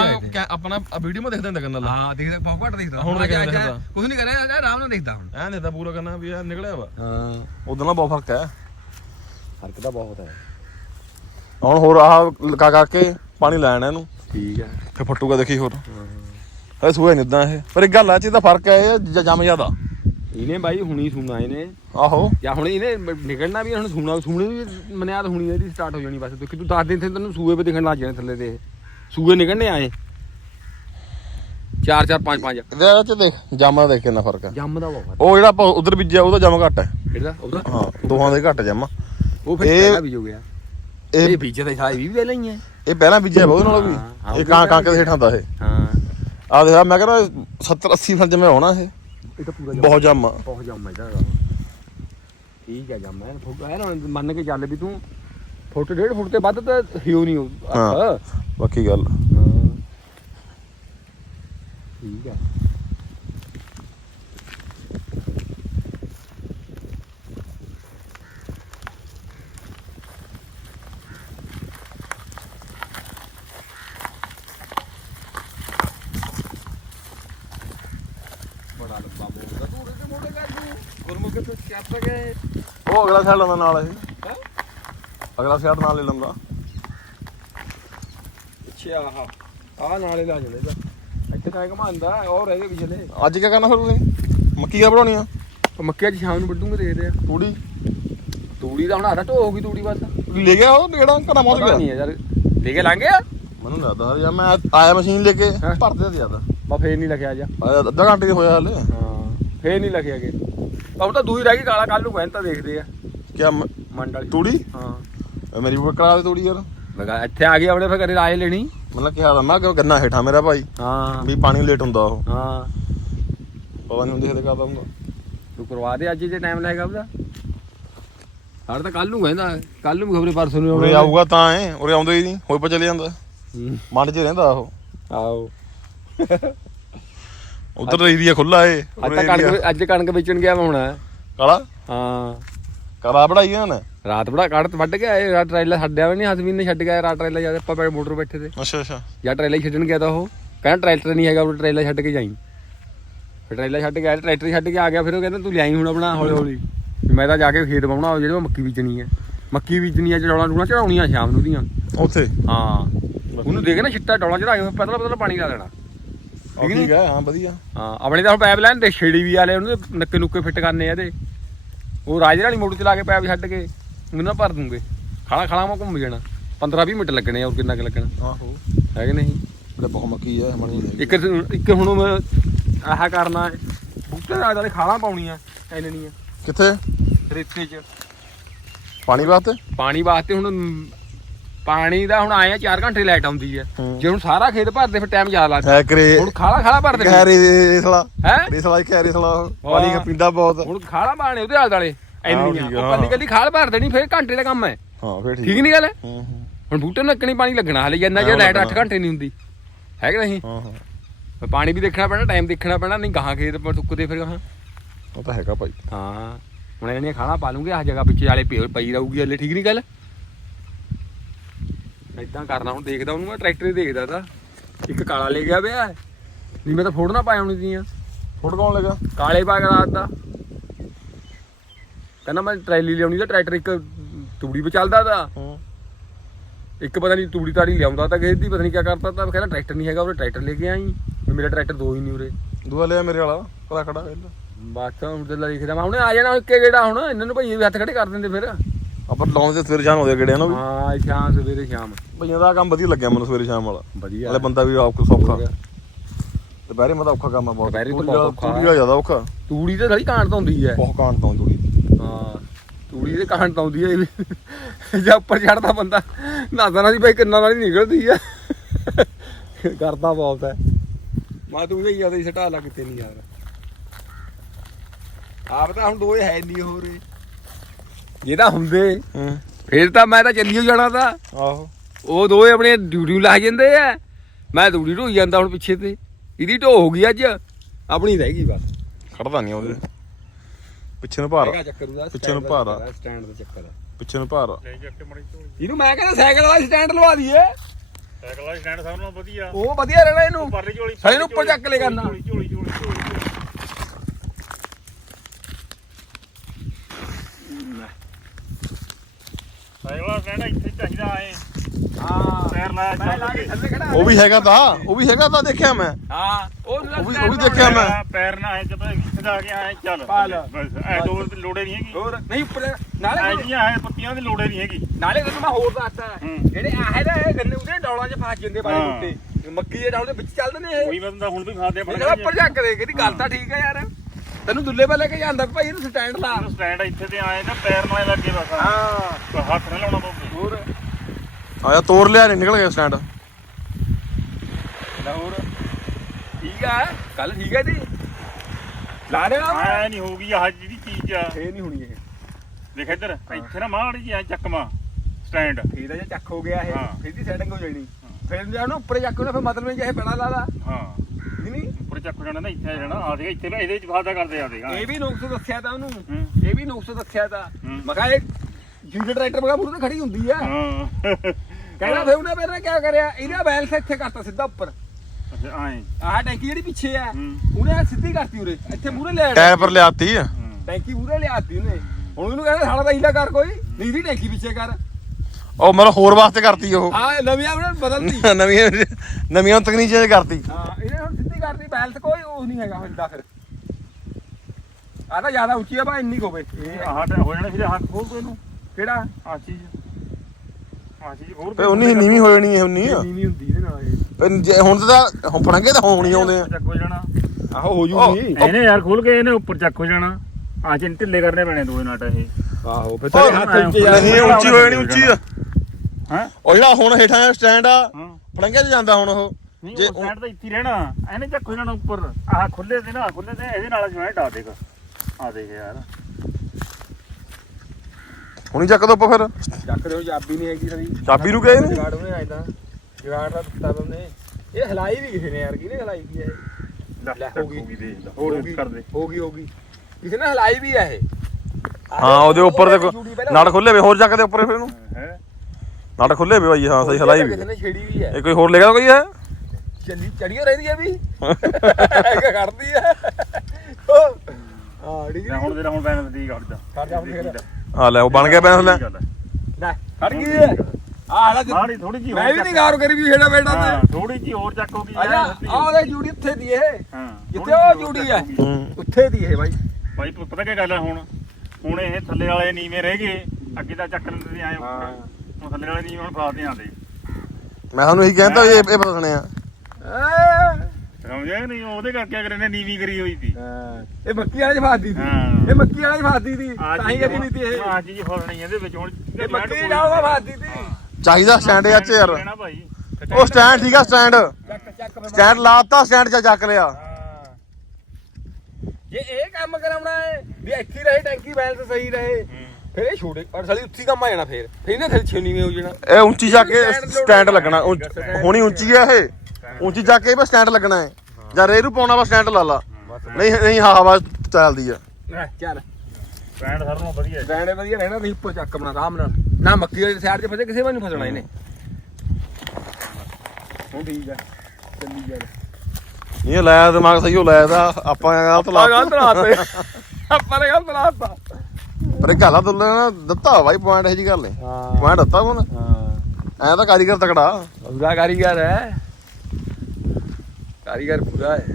ਆਪਣਾ ਵੀਡੀਓ ਮੈਂ ਦੇਖਦਾ ਹੁੰਦਾ ਗੰਨਾ ਹਾਂ ਦੇਖਦਾ ਬਹੁਤ ਘੱਟ ਦੇਖਦਾ। ਹੁਣ ਦੇਖਦਾ ਦੇਖਦਾ। ਕੁਝ ਨਹੀਂ ਕਰਿਆ ਅੱਜ ਆਰਾਮ ਨਾਲ ਦੇਖਦਾ ਹੁਣ। ਐਂ ਦੇਖਦਾ ਪੂਰਾ ਗੰਨਾ ਵੀ ਆ ਨਿਕਲਿਆ ਵਾ। ਹਾਂ। ਉਦੋਂ ਨਾਲ ਬਹੁਤ ਫ਼ਰਕ ਹੈ। ਫ਼ਰਕ ਤਾਂ ਬਹੁਤ ਹੈ। ਹੁਣ ਹੋਰ ਆਹ ਲਗਾ ਕਰਕੇ ਪਾਣੀ ਲੈਣਾ ਇਹਨੂੰ। ਠੀਕ ਹੈ। ਫਿਰ ਫੱਟੂਗਾ ਦੇਖੀ ਹੋਰ। ਇਹ ਸੂਆ ਨਹੀਂ ਇਦਾਂ ਇਹ। ਪਰ ਇੱਕ ਗੱਲ ਆ ਚ ਇਹਦਾ ਫ਼ਰਕ ਹੈ ਇਹ ਜੰਮ ਜ਼ਿਆਦਾ। ਇਹਨੇ ਬਾਈ ਹੁਣੀ ਸੁਣਾ ਇਹਨੇ। ਆਹੋ। ਜਾਂ ਹੁਣ ਇਹਨੇ ਨਿਕਲਣਾ ਵੀ ਹੁਣ ਸੁਣਾ ਸੁਣੇ ਵੀ ਮਨਿਆਦ ਹੁਣੀ ਇਹਦੀ ਸਟਾਰਟ ਹੋ ਜਾਣੀ ਬਸ। ਦੇਖੀ ਤੂੰ 10 ਦਿਨ ਤੇ ਤੈਨੂੰ ਸੂਏ ਪੇ ਦਿਖਣ ਲੱਗ ਜਾਣੇ ਥੱਲੇ ਦੇ ਇਹ। ਸੂਏ ਨਿਕਲਣੇ ਆਏ 4 4 5 5 ਇਹਦੇ ਚ ਦੇਖ ਜੰਮ ਦਾ ਦੇਖ ਕਿੰਨਾ ਫ਼ਰਕ ਹੈ ਜੰਮ ਦਾ ਬਹੁਤ ਉਹ ਜਿਹੜਾ ਆਪਾਂ ਉਧਰ ਬੀਜਿਆ ਉਹਦਾ ਜੰਮ ਘੱਟ ਹੈ ਇਹਦਾ ਉਹਦਾ? ਹਾਂ ਦੋਹਾਂ ਦੇ ਘੱਟ ਜੰਮ ਉਹ ਫਿਰ ਪਹਿਲਾਂ ਵੀ ਹੋ ਗਿਆ ਇਹ ਇਹ ਬੀਜੇ ਤਾਂ ਸਾਈ ਵੀ ਪਹਿਲਾਂ ਹੀ ਹੈ ਇਹ ਪਹਿਲਾਂ ਬੀਜਿਆ ਬਹੁਤ ਨਾਲੋਂ ਵੀ। ਇਹ ਕਾਂ ਕਾਂ ਕੇ ਹੇਠਾਂ ਦਾ ਇਹ। ਹਾਂ। ਆ ਦੇਖ ਮੈਂ ਕਹਿੰਦਾ 70 80 ਫਲ ਜਮੇ ਹੋਣਾ ਇਹ। ਇਹ ਤਾਂ ਪੂਰਾ ਬਹੁਤ ਜੰਮ ਆ। ਬਹੁਤ ਜੰਮ ਹੈ ਇਹਦਾ। ਠੀਕ ਹੈ ਜੰਮ ਹੈ ਫੁੱਟ ਹੈ ਨਾ ਮੰਨ ਕੇ ਚੱਲ ਵੀ ਤੂੰ ਫੁੱਟ ਡੇਢ ਫੁੱਟ ਤੇ ਵੱਧ ਤਾਂ ਹਿਓ ਨਹੀਂ ਹਾਂ। ਅੱਖ। ਬਾਕੀ ਗੱਲ। ਠੀਕ ਹੈ ਬੜਾ ਲੰਬਾ ਮੋੜਦਾ ਤੂੰ ਉਹਦੇ ਮੋੜੇ ਕਰ ਦੂੰ ਗੁਰਮੁਖ ਤੋਂ ਚੱਪ ਗਏ ਉਹ ਅਗਲਾ ਸਾਈਡ ਲਾਉਂਦਾ ਨਾਲ ਇਹ। ਅਗਲਾ ਸਾਈਡ ਨਾਲ ਲੈ ਲੰਦਾ। ਅੱਛਾ ਆਹ। ਆਹ ਨਾਲੇ ਲਾ ਜਲੇ ਦਾ ਇੱਥੇ ਕਾਇ ਘਮਾਂਦਾ ਔਰ ਰਹਿ ਗਏ ਪਿਛਲੇ। ਅੱਜ ਕੀ ਕਰਨਾ ਫਿਰ ਤੁਸੀਂ? ਮੱਕੀ ਆ ਬਣਾਉਣੀ ਆ? ਮੱਕੀ ਅੱਜ ਸ਼ਾਮ ਨੂੰ ਵੱਢੂਗੇ ਦੇਖਦੇ ਆ। ਤੂੜੀ? ਤੂੜੀ ਦਾ ਹੁਣ ਆਦਾ ਢੋ ਗਈ ਤੂੜੀ ਬਸ। ਲੈ ਗਿਆ ਉਹ ਕਿਹੜਾ ਘਣਾ ਪਤਾ ਗਿਆ। ਨਹੀਂ ਯਾਰ ਲੈ ਕੇ ਲੰਘ ਗਿਆ? ਮੈਨੂੰ ਲੱਗਦਾ ਯਾਰ ਮੈਂ ਆਇਆ ਮਸ਼ੀਨ ਲੈ ਕੇ ਜ਼ਿਆਦਾ ਮੈਂ ਫੇਰ ਨਹੀਂ ਲਖਿਆ ਜਾ ਅੱਧਾ ਘੰਟੇ ਹੀ ਹੋਇਆ ਹਲੇ। ਹਾਂ ਫੇਰ ਨਹੀਂ ਲਖਿਆ ਕੇ ਹੁਣ ਤਾਂ ਦੂਈ ਰਹਿ ਗਈ ਕਾਲਾ ਕੱਲ ਨੂੰ ਕਹਿੰਦਾ ਦੇਖਦੇ ਆ। ਕਿਆ ਮ- ਮੰਡ ਵਾਲੀ ਤੂੜੀ? ਹਾਂ। ਇਹ ਮੇਰੀ ਵੀ ਕਰਾ ਦੇ ਤੂੜੀ ਯਾਰ। ਲਗਾ ਇੱਥੇ ਆ ਗਈ ਆਪਣੇ ਫੇਰ ਕਰੇ ਰਾਏ ਲੈਣੀ। ਮਤਲਬ ਕਿਹਾ ਦਾ ਮੈਂ ਕਿਹਾ ਗੰਨਾ ਹੇਠਾਂ ਮੇਰਾ ਭਾਈ। ਹਾਂ। ਵੀ ਪਾਣੀ ਲੇਟ ਹੁੰਦਾ ਉਹ। ਹਾਂ। ਪਤਾ ਨਹੀਂ ਹੁੰਦੇ ਕਦੇ ਕਰਦਾ ਹੁੰਦਾ ਤੂੰ ਕਰਵਾ ਦੇ ਅੱਜ ਜੇ ਟਾਈਮ ਲੱਗੇਗਾ ਉਹਦਾ। ਸਾਡਾ ਤਾਂ ਕੱਲ ਨੂੰ ਕਹਿੰਦਾ ਕੱਲ ਨੂੰ ਖਬਰੇ ਪਰਸੋਂ ਨੂੰ ਉਰੇ ਆਊਗਾ ਤਾਂ ਐ ਉਰੇ ਆਉਂਦਾ ਹੀ ਨਹੀਂ ਹੋਈ ਪਾ ਚਲੇ ਜਾਂਦਾ। ਮੰਡ 'ਚ ਰਹਿੰਦਾ ਉਹ। ਆਓ ਉਧਰ ਰਹੀ ਦੀ ਆ ਖੁੱਲਾ ਏ ਅੱਜ ਤਾਂ ਕਣਕ ਅੱਜ ਕਣਕ ਵੇਚਣ ਗਿਆ ਮੈਂ ਹੁਣ। ਕਾਲਾ? ਹਾਂ। ਕਰਾ ਬੜਾਈ ਨਾ ਰਾਤ ਬੜਾ ਕੱਢ ਵੱਢ ਕੇ ਆਏ ਰਾਤ ਟ੍ਰੇਲਰ ਛੱਡਿਆ ਵੀ ਨਹੀਂ ਹਸਬੀਨ ਨੇ ਛੱਡ ਗਿਆ ਰਾਤ ਟ੍ਰੇਲਰ ਜਦ ਆਪਾਂ ਬੈਠੇ ਮੋਟਰ ਬੈਠੇ ਤੇ। ਅੱਛਾ ਅੱਛਾ। ਜਾਂ ਟ੍ਰੇਲਰ ਹੀ ਛੱਡਣ ਗਿਆ ਤਾਂ ਉਹ। ਕਹਿੰਦਾ ਟਰੈਕਟਰ ਨਹੀਂ ਹੈਗਾ ਉਹ ਟ੍ਰੇਲਰ ਛੱਡ ਕੇ ਜਾਈ। ਟ੍ਰੇਲਰ ਛੱਡ ਕੇ ਆਇਆ ਟਰੈਕਟਰ ਛੱਡ ਕੇ ਆ ਗਿਆ ਫਿਰ ਉਹ ਕਹਿੰਦਾ ਤੂੰ ਲਿਆਈ ਹੁਣ ਆਪਣਾ ਹੌਲੀ ਹੌਲੀ ਮੈਂ ਤਾਂ ਜਾ ਕੇ ਖੇਤ ਪਾਉਣਾ ਜਿਹੜੇ ਮੈਂ ਮੱਕੀ ਬੀਜਣੀ ਹੈ ਮੱਕੀ ਬੀਜਣੀ ਹੈ ਚੜਾਉਣਾ ਡੂਣਾ ਚੜਾਉਣੀਆਂ ਸ਼ਾਮ ਨੂੰ ਦੀਆਂ। ਉੱਥੇ? ਹਾਂ। ਉਹਨੂੰ ਦੇਖ ਨਾ ਛਿੱਟਾ ਡੋਲਾ ਚੜਾ ਕੇ ਪਤਲਾ ਪਤਲਾ ਪਾਣੀ ਲਾ ਦੇਣਾ। ਠੀਕ ਠੀਕ ਹੈ ਹਾਂ ਵਧੀਆ। ਹਾਂ ਆਪਣੇ ਤਾਂ ਹੁਣ ਪਾਈਪ ਲਾਈਨ ਤੇ ਛੇੜੀ ਵੀ ਵਾਲੇ ਉਹਨੂੰ ਤੇ ਨੱਕੇ ਨੁੱਕੇ ਫਿੱਟ ਕਰਨੇ ਆ ਇਹਦੇ। ਉਹ ਰਾਜੇ ਵਾਲੀ ਮੋਟਰ ਚਲਾ ਕੇ ਪਾਈਪ ਛੱਡ ਕੇ ਉਹਨੂੰ ਭਰ ਦੂੰਗੇ। ਖਾਲਾ ਖਾਲਾ ਮੈਂ ਘੁੰਮ ਜਾਣਾ। 15 20 ਮਿੰਟ ਲੱਗਣੇ ਆ ਹੋਰ ਕਿੰਨਾ ਕੁ ਲੱਗਣਾ। ਆਹੋ। ਹੈ ਕਿ ਨਹੀਂ? ਬੜਾ ਬਹੁਤ ਮੱਕੀ ਆ ਮਣੀ ਇੱਕ ਇੱਕ ਹੁਣ ਮੈਂ ਆਹ ਕਰਨਾ ਬੂਟੇ ਦੇ ਆਲੇ ਖਾਲਾਂ ਪਾਉਣੀਆਂ ਐਨਣੀਆਂ। ਕਿੱਥੇ? ਰੇਤੇ 'ਚ। ਪਾਣੀ ਵਾਸਤੇ? ਪਾਣੀ ਵਾਸਤੇ ਹੁਣ ਪਾਣੀ ਦਾ ਹੁਣ ਆਏ ਆ 4 ਘੰਟੇ ਲਾਈਟ ਆਉਂਦੀ ਹੈ। ਜੇ ਹੁਣ ਸਾਰਾ ਖੇਤ ਭਰਦੇ ਫਿਰ ਟਾਈਮ ਜ਼ਿਆਦਾ ਲੱਗਦਾ। ਹੈ ਕਰੇ ਹੁਣ ਖਾਲਾ ਖਾਲਾ ਭਰਦੇ ਕਹਿ ਰੇਸਲਾ। ਹੈ? ਰੇਸਲਾ ਕਹਿ ਰੇਸਲਾ। ਪਾਣੀ ਵਾਹ। ਪੀਂਦਾ ਬਹੁਤ। ਹੁਣ ਖਾਲਾ ਪਾਣੇ ਉਹਦੇ ਆਲੇ ਐਨੀਆਂ ਠੀਕ ਆ, ਉਹ ਕੱਲੀ ਕੱਲੀ ਖਾਲ ਭਰ ਦੇਣੀ ਫਿਰ ਘੰਟੇ ਦਾ ਕੰਮ ਹੈ। ਹਾਂ ਫੇਰ ਠੀਕ। ਠੀਕ ਨਹੀਂ ਗੱਲ? ਹੁਣ ਬੂਟੇ ਨੂੰ ਲੱਗਣੀ ਪਾਣੀ ਲੱਗਣਾ ਹਲੇ ਜਿੰਨਾ ਜੇ ਲਾਈਟ 8 ਲੱਗਣਾ। ਘੰਟੇ ਨਹੀਂ ਹੁੰਦੀ। ਹੈ ਕਿ ਨਹੀਂ? ਹਾਂ ਹਾਂ। ਪਾਣੀ ਵੀ ਦੇਖਣਾ ਪੈਣਾ ਟਾਈਮ ਦੇਖਣਾ ਪੈਣਾ ਨਹੀਂ ਗਾਹਾਂ ਖੇਤ ਪਰ ਤੁੱਕਦੇ ਫਿਰ ਗਾਹਾਂ। ਉਹ ਤਾਂ ਹੈਗਾ ਭਾਈ। ਹਾਂ। ਹੁਣ ਇਹਨੇ ਖਾਣਾ ਪਾ ਲੂੰਗੇ ਆਹ ਜਗ੍ਹਾ ਵਿੱਚ ਵਾਲੇ ਪਈ ਰਹੂਗੀ ਹਲੇ ਠੀਕ ਨਹੀਂ ਗੱਲ? ਇਦਾਂ ਕਰਨਾ ਹੁਣ ਦੇਖਦਾ ਉਹਨੂੰ ਮੈਂ ਟਰੈਕਟਰ ਹੀ ਦੇਖਦਾ ਤਾਂ ਇੱਕ ਕਾਲਾ ਲੈ ਗਿਆ ਵਿਆ ਨਹੀਂ ਮੈਂ ਤਾਂ ਫੋੜਨਾ ਪਾਇਆ ਹੋਣੀ ਦੀਆਂ ਫੁੱਟ ਕੌਣ ਲੱਗਾ ਕਾਲੇ ਪਾ ਕੇ ਰਾਤ ਦਾ ਕਹਿੰਦਾ ਮੈਂ ਟਰੈਲੀ ਲਿਆਉਣੀ ਤਾਂ ਟਰੈਕਟਰ ਇੱਕ ਤੂੜੀ 'ਤੇ ਚੱਲਦਾ ਤਾ। ਇੱਕ ਪਤਾ ਨਹੀਂ ਤੂੜੀ ਤਾੜੀ ਲਿਆਉਂਦਾ ਤਾਂ ਕਿਸੇ ਦੀ ਪਤਾ ਨਹੀਂ ਕੀ ਕਰਦਾ ਤਾਂ। ਕਹਿੰਦਾ ਟਰੈਕਟਰ ਨਹੀਂ ਹੈਗਾ ਉਹ ਟਰੈਕਟਰ ਲੈ ਕੇ ਆਈ। ਮੇਰਾ ਟਰੈਕਟਰ ਦੋ ਹੀ ਨਹੀਂ ਉਰੇ। ਦੂਆ ਲਿਆ ਮੇਰੇ ਵਾਲਾ ਭਲਾ ਖੜਾ ਵੇਲਾ ਬਸ ਹੁਣ ਤੇ ਲਿਖਦਾ। ਮੈਂ ਹੁਣੇ ਆ ਜਾਣਾ ਇੱਕੇ ਗੇੜਾ ਹੁਣ। ਇਹਨਾਂ ਨੂੰ ਭਈਏ ਵੀ ਹੱਥ ਖੜੇ ਕਰ ਦਿੰਦੇ ਫਿਰ। ਆਪਾਂ ਲਾਉਂਦੇ ਤੇ ਸਵੇਰੇ ਸ਼ਾਮ ਹੋਦੇ ਗੜਿਆਂ ਨੂੰ ਵੀ। ਹਾਂ ਸ਼ਾਮ ਸਵੇਰੇ ਸ਼ਾਮ। ਭਈਆਂ ਦਾ ਕੰਮ ਵਧੀਆ ਲੱਗਿਆ ਮੈਨੂੰ ਸਵੇਰੇ ਸ਼ਾਮ ਵਾਲਾ। ਵਧੀਆ। ਹਲੇ ਬੰਦਾ ਵੀ ਔਖਾ। ਸੌਖਾ ਦੁਪਹਿਰੇ ਮਾ ਤਾਂ ਔਖਾ ਕੰਮ ਆ ਬਹੁਤ। ਦੁਪਹਿਰੇ ਤਾਂ ਬਹੁਤ ਦਾ- ਔਖਾ। ਤੂੜੀ ਦਾ ਜ਼ਿਆਦਾ ਔਖਾ। ਤੂੜੀ ਤੇ ਥੜੀ ਕਾਂਟ ਤਾਂ ਹੁੰਦੀ ਹੈ ਬਹੁਤ ਕਾਂਟ ਤੋਂ ਤੂੜੀ। ਹਾਂ ਤੂੜੀ ਤੇ ਕਾਂਟ ਤਾਂ ਹੁੰਦੀ ਹੈ ਜਾਂ ਉੱਪਰ ਚੜਦਾ ਬੰਦਾ ਨਹਾਦਾ ਨਾ ਦੀ ਭਾਈ ਕਿੰਨਾ ਨਾਲ ਹੀ ਨਿਕਲਦੀ ਆ। ਕਰਦਾ ਬਹੁਤ ਹੈ। ਮੈਂ ਤੂੰ ਇਹ ਯਾਦ ਹੀ ਸਟਾ ਲੱਗ ਤੇ ਨਹੀਂ ਯਾਰ। ਆਪ ਤਾਂ ਹੁਣ ਦੋਏ ਹੈ ਨਹੀਂ ਹੋ ਰਹੇ ਜੇ ਤਾਂ ਹੁੰਦੇ ਹੂੰ। ਫੇਰ ਤਾਂ ਮੈਂ ਤਾਂ ਚੱਲੀ ਹੋ ਜਾਣਾ ਤਾਂ। ਆਹੋ। ਉਹ ਦੋਏ ਆਪਣੇ ਡਿਊਟੀ ਲੱਗ ਜਾਂਦੇ ਆ। ਮੈਂ ਤੂੜੀ ਢੋਈ ਜਾਂਦਾ ਹੁਣ ਪਿੱਛੇ ਤੇ। ਇਹਦੀ ਢੋ ਹੋ ਗਈ ਅੱਜ। ਆਪਣੀ ਰਹਿ ਗਈ ਬਸ। ਖੜਦਾ ਨਹੀਂ ਉਹਦੇ। ਪਿੱਛੇ ਨੂੰ ਭਾਰ। ਪਿੱਛੇ ਨੂੰ ਭਾਰ ਆ। ਸਟੈਂਡ ਦਾ ਚੱਕਰ ਆ। ਪਿੱਛੇ ਨੂੰ ਭਾਰ ਲੈ ਇਹਨੂੰ ਮੈਂ ਕਹਿੰਦਾ ਸਾਈਕਲ ਵਾਲਾ ਸਟੈਂਡ ਲਵਾ ਦਈਏ। ਸਾਈਕਲ ਵਾਲਾ ਸਟੈਂਡ ਸਭ ਨਾਲੋਂ ਵਧੀਆ। ਉਹ ਵਧੀਆ ਰਹਿਣਾ ਇਹਨੂੰ। ਨੂੰ ਉੱਪਰ ਚੱਕ ਲੈ ਕਰਨਾ। ਝੋਲੀ ਝੋਲੀ ਝੋਲੀ। ਇੱਥੇ ਚਾਹੀਦਾ ਹਾਂ। ਪੈਰ ਪੈਰ ਲਾਇਆ ਮੈਂ ਕੇ ਉਹ ਵੀ ਹੈਗਾ ਤਾਂ ਉਹ ਵੀ ਹੈਗਾ ਤਾਂ ਦੇਖਿਆ ਮੈਂ। ਹਾਂ ਉਹ ਉਹ ਵੀ- ਉਹ ਵੀ ਦੇਖਿਆ ਮੈਂ। ਪੈਰ ਨਾ ਐ ਜਦੋਂ ਇੱਥੇ ਦਾ ਆ ਗਿਆ ਐ ਚੱਲ। ਬਸ ਐ ਦੋ ਤੇ ਲੋੜੇ ਨਹੀਂ ਹੈਗੀ। ਹੋਰ ਨਹੀਂ ਉੱਪਰ ਐ ਨਾਲੇ ਜੀਆਂ ਐ ਪੱਤੀਆਂ ਦੀ ਲੋੜੇ ਨਹੀਂ ਹੈਗੀ। ਨਾਲੇ ਤੈਨੂੰ ਮੈਂ ਹੋਰ ਦੱਸਤਾ ਹੂੰ। ਜਿਹੜੇ ਆਹ ਇਹ ਗੰਨੇ ਉਹਦੇ ਡੌਲਾਂ 'ਚ ਫਸ ਜਾਂਦੇ ਹਾਂ। ਬੁੱਟੇ। ਮੱਕੀ ਦੇ ਡੌਲ ਦੇ ਵਿੱਚ ਚੱਲਦੇ ਨੇ ਇਹ। ਕੋਈ ਬੰਦਾ ਹੁਣ ਵੀ ਖਾਦੇ ਜਿਹੜਾ ਉੱਪਰ ਝੱਕ ਦੇ ਕਹਿੰਦੀ ਗੱਲ ਤਾਂ ਠੀਕ ਹੈ ਯਾਰ। ਤੈਨੂੰ ਦੁੱਲੇ ਪਾ ਲੈ ਕੇ ਜਾਂਦਾ ਭਾਈ ਇਹਨੂੰ ਸਟੈਂਡ ਲਾ। ਸਟੈਂਡ ਇੱਥੇ ਤੇ ਆਏ ਨਾ ਪੈਰ ਨਾਲ ਲੱਗੇ ਬਸ। ਹਾਂ। ਹੱਥ ਨਾਲ ਲਾਉਣਾ ਪਊਗਾ। ਹੋਰ? ਆਇਆ ਤੋੜ ਲਿਆ ਨਹੀਂ ਨਿਕਲ ਗਿਆ ਸਟੈਂਡ ਲਾਹੌਰ ਠੀਕ ਆ ਗੱਲ ਠੀਕ ਹੈ ਜੀ। ਲਾ ਦੇ ਨਾ ਐ ਨਹੀਂ ਹੋਊਗੀ ਆਹ ਜਿਹੜੀ ਚੀਜ਼ ਆ। ਇਹ ਨਹੀਂ ਹੋਣੀ ਇਹ। ਦੇਖ ਇੱਧਰ ਇੱਥੇ ਨਾ ਮਾੜੀ ਜੀ ਐ ਚੱਕਮਾ ਸਟੈਂਡ ਇਹਦਾ ਜੇ ਚੱਕ ਹੋ ਗਿਆ ਇਹ। ਫਿਰ ਦੀ ਸੈਟਿੰਗ ਹੋ ਜਾਣੀ। ਫਿਰ ਜੇ ਉਹਨੂੰ ਉੱਪਰ ਚੱਕ ਉਹਨੇ ਫਿਰ ਮਤਲਬ ਨਹੀਂ ਚਾਹੇ ਬੜਾ ਲਾ ਲਾ। ਹਾਂ। ਉੱਪਰ ਚੱਕ ਜਾਣਾ ਨਾ ਇੱਥੇ ਆ ਜਾਣਾ ਆ ਦੇਖ ਇੱਥੇ ਨਾ ਇਹਦੇ ਵਿੱਚ ਫਾਦਾ ਕਰਦੇ ਆ ਦੇਖ ਇਹ ਵੀ ਨੁਕਸ ਦੱਸਿਆ ਤਾਂ ਉਹਨੂੰ। ਇਹ ਵੀ ਨੁਕਸ ਦੱਸਿਆ ਤਾਂ। ਮੈਂ ਕਿਹਾ ਇਹ ਜੀਟਰ ਟਰੈਕਟਰ ਮਗਾ ਮੂਰੇ ਤੇ ਖੜੀ ਹੁੰਦੀ ਆ। ਹਾਂ। ਕਹਿੰਦਾ ਫਿਰ ਉਹਨੇ ਮੇਰੇ ਕੀ ਕਰਿਆ? ਇਹਦਾ ਬੈਲ ਸੇ ਇੱਥੇ ਕਰਤਾ ਸਿੱਧਾ ਉੱਪਰ। ਅੱਛਾ ਆਏ ਆਹ ਟੈਂਕੀ ਜਿਹੜੀ ਪਿੱਛੇ ਆ। ਉਹਨੇ ਆਹ ਸਿੱਧੀ ਕਰਤੀ ਉਰੇ। ਇੱਥੇ ਮੂਰੇ ਲੈ। ਟਾਇਰ ਪਰ ਲਿਆਤੀ। ਟੈਂਕੀ ਮੂਰੇ ਲਿਆਤੀ ਉਹਨੇ। ਹੁਣ ਉਹਨੂੰ ਕਹਿੰਦਾ ਸਾਲਾ ਤਾਂ ਹੀਲਾ ਕਰ ਕੋਈ ਨਹੀਂ ਦੀ ਟੈਂਕੀ ਪਿੱਛੇ ਕਰ। ਉਹ ਮਤਲਬ ਹੋਰ ਵਾਸਤੇ ਕਰਤੀ ਉਹ। ਆ ਨਵੀਆਂ ਉਹਨਾਂ ਨੇ ਬਦਲਤੀ। ਨਵੀਆਂ ਨਵੀਆਂ ਤਕਨੀਕ ਚੇਂਜ ਕਰਤੀ। ਹਾਂ ਇਹਨੇ ਹੁਣ ਸਿੱਧੀ ਕਰਤੀ ਬੈਲ ਤੇ ਕੋਈ ਉਹ ਨਹੀਂ ਹੈਗਾ ਹੁੰਦਾ ਫਿਰ। ਆ ਤਾਂ ਜ਼ਿਆਦਾ ਉੱਚੀ ਆ ਬਾ ਇੰਨੀ ਕੁ ਹੋਵੇ। ਇਹ ਆਹ ਤਾਂ ਹੋ ਜਾਣਾ ਫਿਰ ਹੱਥ ਖੋਲ ਕੇ ਇਹਨੂੰ। ਕਿਹੜਾ? ਆ ਚੀਜ਼। ਆ ਚੀਜ਼ ਹੋਰ ਓਏ ਉਨੀ ਨੀਵੀਂ ਹੋ ਜਾਣੀ ਇਹ ਉਨੀ ਆ। ਨਹੀਂ ਹੁੰਦੀ ਇਹਦੇ ਨਾਲ ਇਹ। ਫਿਰ ਜੇ ਹੁਣ ਤਾਂ ਹੁਣ ਫੜਾਂਗੇ ਤਾਂ ਹੋਣੀ ਆਉਂਦੇ ਆ। ਚੱਕ ਹੋ ਜਾਣਾ। ਆਹੋ ਹੋ ਉਹ- ਇਹਨੇ ਯਾਰ ਖੋਲ ਕੇ ਇਹਨੇ ਉੱਪਰ ਚੱਕ ਹੋ ਜਾਣਾ। ਆ ਚਿੰਨ ਢਿੱਲੇ ਕਰਨੇ ਪੈਣੇ ਦੋਏ ਨਾਟ ਇਹ। ਆਹੋ ਫਿਰ ਤੇਰੇ ਹੱਥ ਉੱਤੇ ਉੱਚੇ ਜਾ- ਨਹੀਂ ਉੱਚੀ ਹੋ ਜਾਣੀ। ਉੱਚੀ ਆ। ਹਾਂ? ਉਹ ਜਿਹੜਾ ਹੁਣ ਹੇਠਾਂ ਸਟੈਂਡ ਆ ਹਾਂ। ਫੜਾਂਗੇ ਤੇ ਜਾਂਦਾ ਹੁਣ ਉਹ। ਨਹੀਂ ਜੇ ਉਹ ਸਾਈਡ ਤਾਂ ਇੱਥੇ ਹੀ ਰਹਿਣਾ। ਇਹਨੇ ਚੱਕ ਹੋ ਜਾਣਾ ਉੱਪਰ। ਆਹ ਖੁੱਲੇ ਤੇ ਨਾ ਖੁੱਲੇ ਤੇ ਇਹਦੇ ਨਾਲ ਜੁਆਇੰਟ ਆ ਦੇਖ ਆ ਦੇਖ ਯਾਰ। ਹੁਣੀ ਚੱਕ ਦੋ ਫਿਰ। ਚੱਕ ਦੇ ਚਾਬੀ ਨਹੀਂ ਹੈਗੀ ਸਰੀ ਚਾਬੀ ਨੂੰ ਗਏ ਨੇ ਜਗਾੜ ਉਹਨੇ ਆਇਦਾ ਜਗਾੜ ਦਾ ਦਿੱਤਾ ਬੰਨੇ ਇਹ ਹਲਾਈ ਵੀ ਕਿਸੇ ਨੇ ਯਾਰ ਕਿਹਨੇ ਹਲਾਈ ਵੀ ਹੈ ਲੈ ਹੋ ਹੋ ਗਈ। ਗਈ ਕਰ ਦੇ। ਹੋ ਗਈ ਹੋ ਗਈ। ਕਿਸੇ ਨੇ ਹਲਾਈ ਵੀ ਆ ਇਹ। ਹਾਂ ਉਹਦੇ ਉੱਪਰ ਦੇ ਨੜ ਖੁੱਲੇ ਵੇ ਹੋਰ ਚੱਕ ਦੇ ਉੱਪਰ ਫਿਰ ਇਹਨੂੰ। ਹੈ? ਨੜ ਖੁੱਲੇ ਵੇ ਭਾਈ ਹਾਂ ਸਹੀ ਹਲਾਈ ਵੀ ਕਿਸੇ ਨੇ ਛੇੜੀ ਵੀ ਹੈ। ਇਹ ਕੋਈ ਹੋਰ ਲੈਗਾ ਕੋਈ ਹੈ? ਚੱਲੀ ਚੜੀਓ ਰਹਿੰਦੀ ਆ ਵੀ। ਖੜਦੀ ਆ ਉਹ, ਹਾਂ ਡਿਗਰੀ ਲੈ ਹੁਣ ਤੇਰਾ ਹੁਣ ਬੈਨ ਦੀ ਕੱਢ ਜਾ। ਕਰ ਜਾ ਹੁਣ ਫੇਰ। ਆ ਲੈ ਉਹ ਬਣ ਗਿਆ ਬੈਂਸ ਲੈ। ਲੈ ਖੜ ਗਈ ਆ ਹਾਲਾ ਮਾੜੀ ਥੋੜੀ ਜੀ ਮੈਂ ਵੀ ਨਹੀਂ ਗਾਰ ਕਰੀ ਵੀ ਛੇੜਾ ਬੈਠਾ ਹਾਂ ਤੇ ਥੋੜੀ ਜੀ ਹੋਰ ਆ ਜਾ ਆ ਉਹਦੇ ਜੂੜੀ ਉੱਥੇ ਦੀ ਇਹ ਹਾਂ ਜਿੱਥੇ ਉਹ ਜੂੜੀ ਹੂੰ। ਉੱਥੇ ਦੀ ਇਹ ਬਾਈ। ਭਾਈ ਪ- ਪਤਾ ਕੀ ਗੱਲ ਹੈ ਹੁਣ? ਹੁਣ ਇਹ ਥੱਲੇ ਵਾਲੇ ਨੀਵੇਂ ਰਹਿ ਗਏ। ਅੱਗੇ ਤਾਂ ਚੱਕ ਲੈਂਦੇ ਸੀ ਆਏ ਹਾਂ। ਹੁਣ ਥੱਲੇ ਵਾਲੇ ਨੀਵੇਂ ਹੁਣ ਫਾਸਦੇ ਆਂਦੇ ਮੈਂ ਤੁਹਾਨੂੰ ਇਹੀ ਕਹਿੰਦਾ ਇਹ ਇਹ ਬਦਲਣੇ ਆ। ਸਮਝਿਆ ਕਿ ਨਹੀਂ? ਉਹਦੇ ਕਰਕੇ ਅਗਰ ਇਹਨੇ ਨੀਵੀਂ ਕਰੀ ਹੋਈ ਸੀ। ਇਹ ਮੱਕੀ ਵਾਲੇ ਚ ਫਸਦੀ ਸੀ। ਹਾਂ। ਇਹ ਮੱਕੀ ਵਾਲੇ ਚ ਫਸਦੀ ਸੀ। ਤਾਂ ਹੀ ਕਰੀ ਨਹੀਂ ਤੀ ਇਹ। ਆ ਚੀਜ਼ ਫਸਣੀ ਇਹਦੇ ਵਿੱਚ। ਹੁਣ ਇਹ ਮੱਕੀ ਨਾਲ ਫਸਦੀ ਸੀ। ਚਾਹੀਦਾ ਸਟੈਂਡ ਆ ਚ ਯਾਰ। ਲੈਣਾ ਭਾਈ। ਉਹ ਸਟੈਂਡ ਠੀਕ ਆ ਸਟੈਂਡ ਚੱਕ ਚੱਕ ਫਿਰ ਸਟੈਂਡ ਲਾਤਾ ਸਟੈਂਡ ਚ ਚੱਕ ਲਿਆ। ਜੇ ਇਹ ਕੰਮ ਕਰਾਉਣਾ ਹੈ ਵੀ ਇੱਥੇ ਰਹੇ ਟੈਂਕੀ ਬੈਲੈਂਸ ਸਹੀ ਰਹੇ ਫਿਰ ਇਹ ਛੋੜੇ ਪਰ ਸਾਲੀ ਉੱਥੀ ਕੰਮ ਆ ਜਾਣਾ ਫਿਰ। ਫਿਰ ਇਹਨੇ ਫਿਰ ਛੇਨੀਵੇਂ ਹੋ ਜਾਣਾ। ਇਹ ਉੱਚੀ ਜਾ ਕੇ ਸਟੈਂਡ ਲੱਗਣਾ ਹੁਣੀ ਉੱਚੀ ਆ ਇਹ। ਉੱਚੀ ਜਾ ਕੇ ਬਸ ਸਟੈਂਡ ਲੱਗਣਾ ਹੈ। ਜਾਂ ਰੇਰੂ ਪਾਉਣਾ ਵਾ ਸਟੈਂਡ ਲਾ ਲਾ। ਨਹੀਂ ਨਹੀਂ ਹਾਂ ਹਵਾ ਚੱਲਦੀ ਆ। ਲੈ, ਚੱਲ। ਬ੍ਰਾਂਡ ਸਾਰਿਆਂ ਨਾਲੋਂ ਵਧੀਆ ਹੈ। ਬੈਂਡ ਵਧੀਆ ਰਹਿਣਾ ਨਹੀਂ ਉੱਪਰ ਚੱਕ ਬਣਾ ਆਰਾਮ ਨਾਲ। ਨਾ ਮੱਕੀ ਵਾਲੀ ਸਾਈਡ 'ਚ ਫਸੇ ਕਿਸੇ ਵਾਰ ਨਹੀਂ ਫਸਣਾ ਇਹਨੇ। ਹੁਣ ਠੀਕ ਆ ਚੱਲੀ ਜਾ। ਇਹ ਲਾਇਆ ਦਿਮਾਗ ਸਹੀ ਹੋ ਲਾਇਆ ਦਾ ਆਪਾਂ ਗਲਤ ਲਾ ਗਲਤ ਲਾਤੇ ਆਪਾਂ ਨੇ ਗਲਤ ਲਾਤਾ ਪਰ ਇਹ ਗਾਲਾ ਦੁੱਲੇ ਨਾ ਦਿੱਤਾ ਬਾਈ ਪੁਆਇੰਟ ਇਹ ਜੀ ਗੱਲ ਹੈ ਹਾਂ। ਪੁਆਇੰਟ ਦਿੱਤਾ ਉਹਨੇ ਹਾਂ। ਐ ਤਾਂ ਕਾਰੀਗਰ ਤਕੜਾ। ਪੂਰਾ ਕਾਰੀਗਰ ਹੈ। ਕਾਰੀਗਰ ਪੂਰਾ ਹੈ।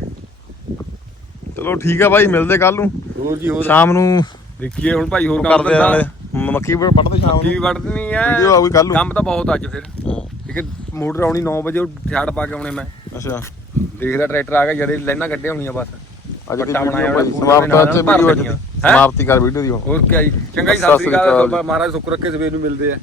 ਚਲੋ ਠੀਕ ਆ ਬਾਈ ਮਿਲਦੇ ਕੱਲ ਨੂੰ। ਹੋਰ ਜੀ ਹੋਰ। ਸ਼ਾਮ ਨੂੰ ਦੇਖੀਏ ਹੁਣ ਭਾਈ ਹੋਰ ਕੰਮ ਕਰਦੇ। ਨਾਲੇ। ਮੱਕੀ ਵੀ ਪੜਦੇ ਸ਼ਾਮ ਮੱਕੀ ਵੀ ਨੂੰ। ਵੱਢਣੀ ਹੈ ਵੀਡੀਓ ਆਊਗੀ ਕੱਲ ਨੂੰ। ਕੰਮ ਤਾਂ ਬਹੁਤ ਅੱਜ ਫਿਰ। ਠੀਕ ਹੈ ਮੋਟਰ ਆਉਣੀ 9 ਵਜੇ ਛਾੜ ਪਾ ਕੇ ਆਉਣੇ ਮੈਂ। ਅੱਛਾ। ਦੇਖਦਾ ਟਰੈਕਟਰ ਆ ਗਿਆ ਜਿਹੜੇ ਲਾਈਨਾਂ ਕੱਢੇ ਹੋਣੀਆਂ ਬਸ। ਅੱਜ ਦੀ ਵੱਟਾ ਬਣਾਇਆ ਵੀਡੀਓ ਹੋਇਆ, ਸਮਾਪਤ ਅੱਜ ਭਰ ਵੀਡੀਓ ਦੇਣੀਆਂ। ਸਮਾਪਤੀ ਕਰ ਵੀਡੀਓ ਦੀ ਹੁਣ। ਹੋਰ ਕੀ ਜੀ। ਚੰਗਾ ਜੀ ਸਤਿ ਸ੍ਰੀ ਅਕਾਲ ਮਹਾਰਾਜ ਸੁੱਖ ਰੱਖੇ ਸਵੇਰ ਨੂੰ ਮਿਲਦੇ ਆ।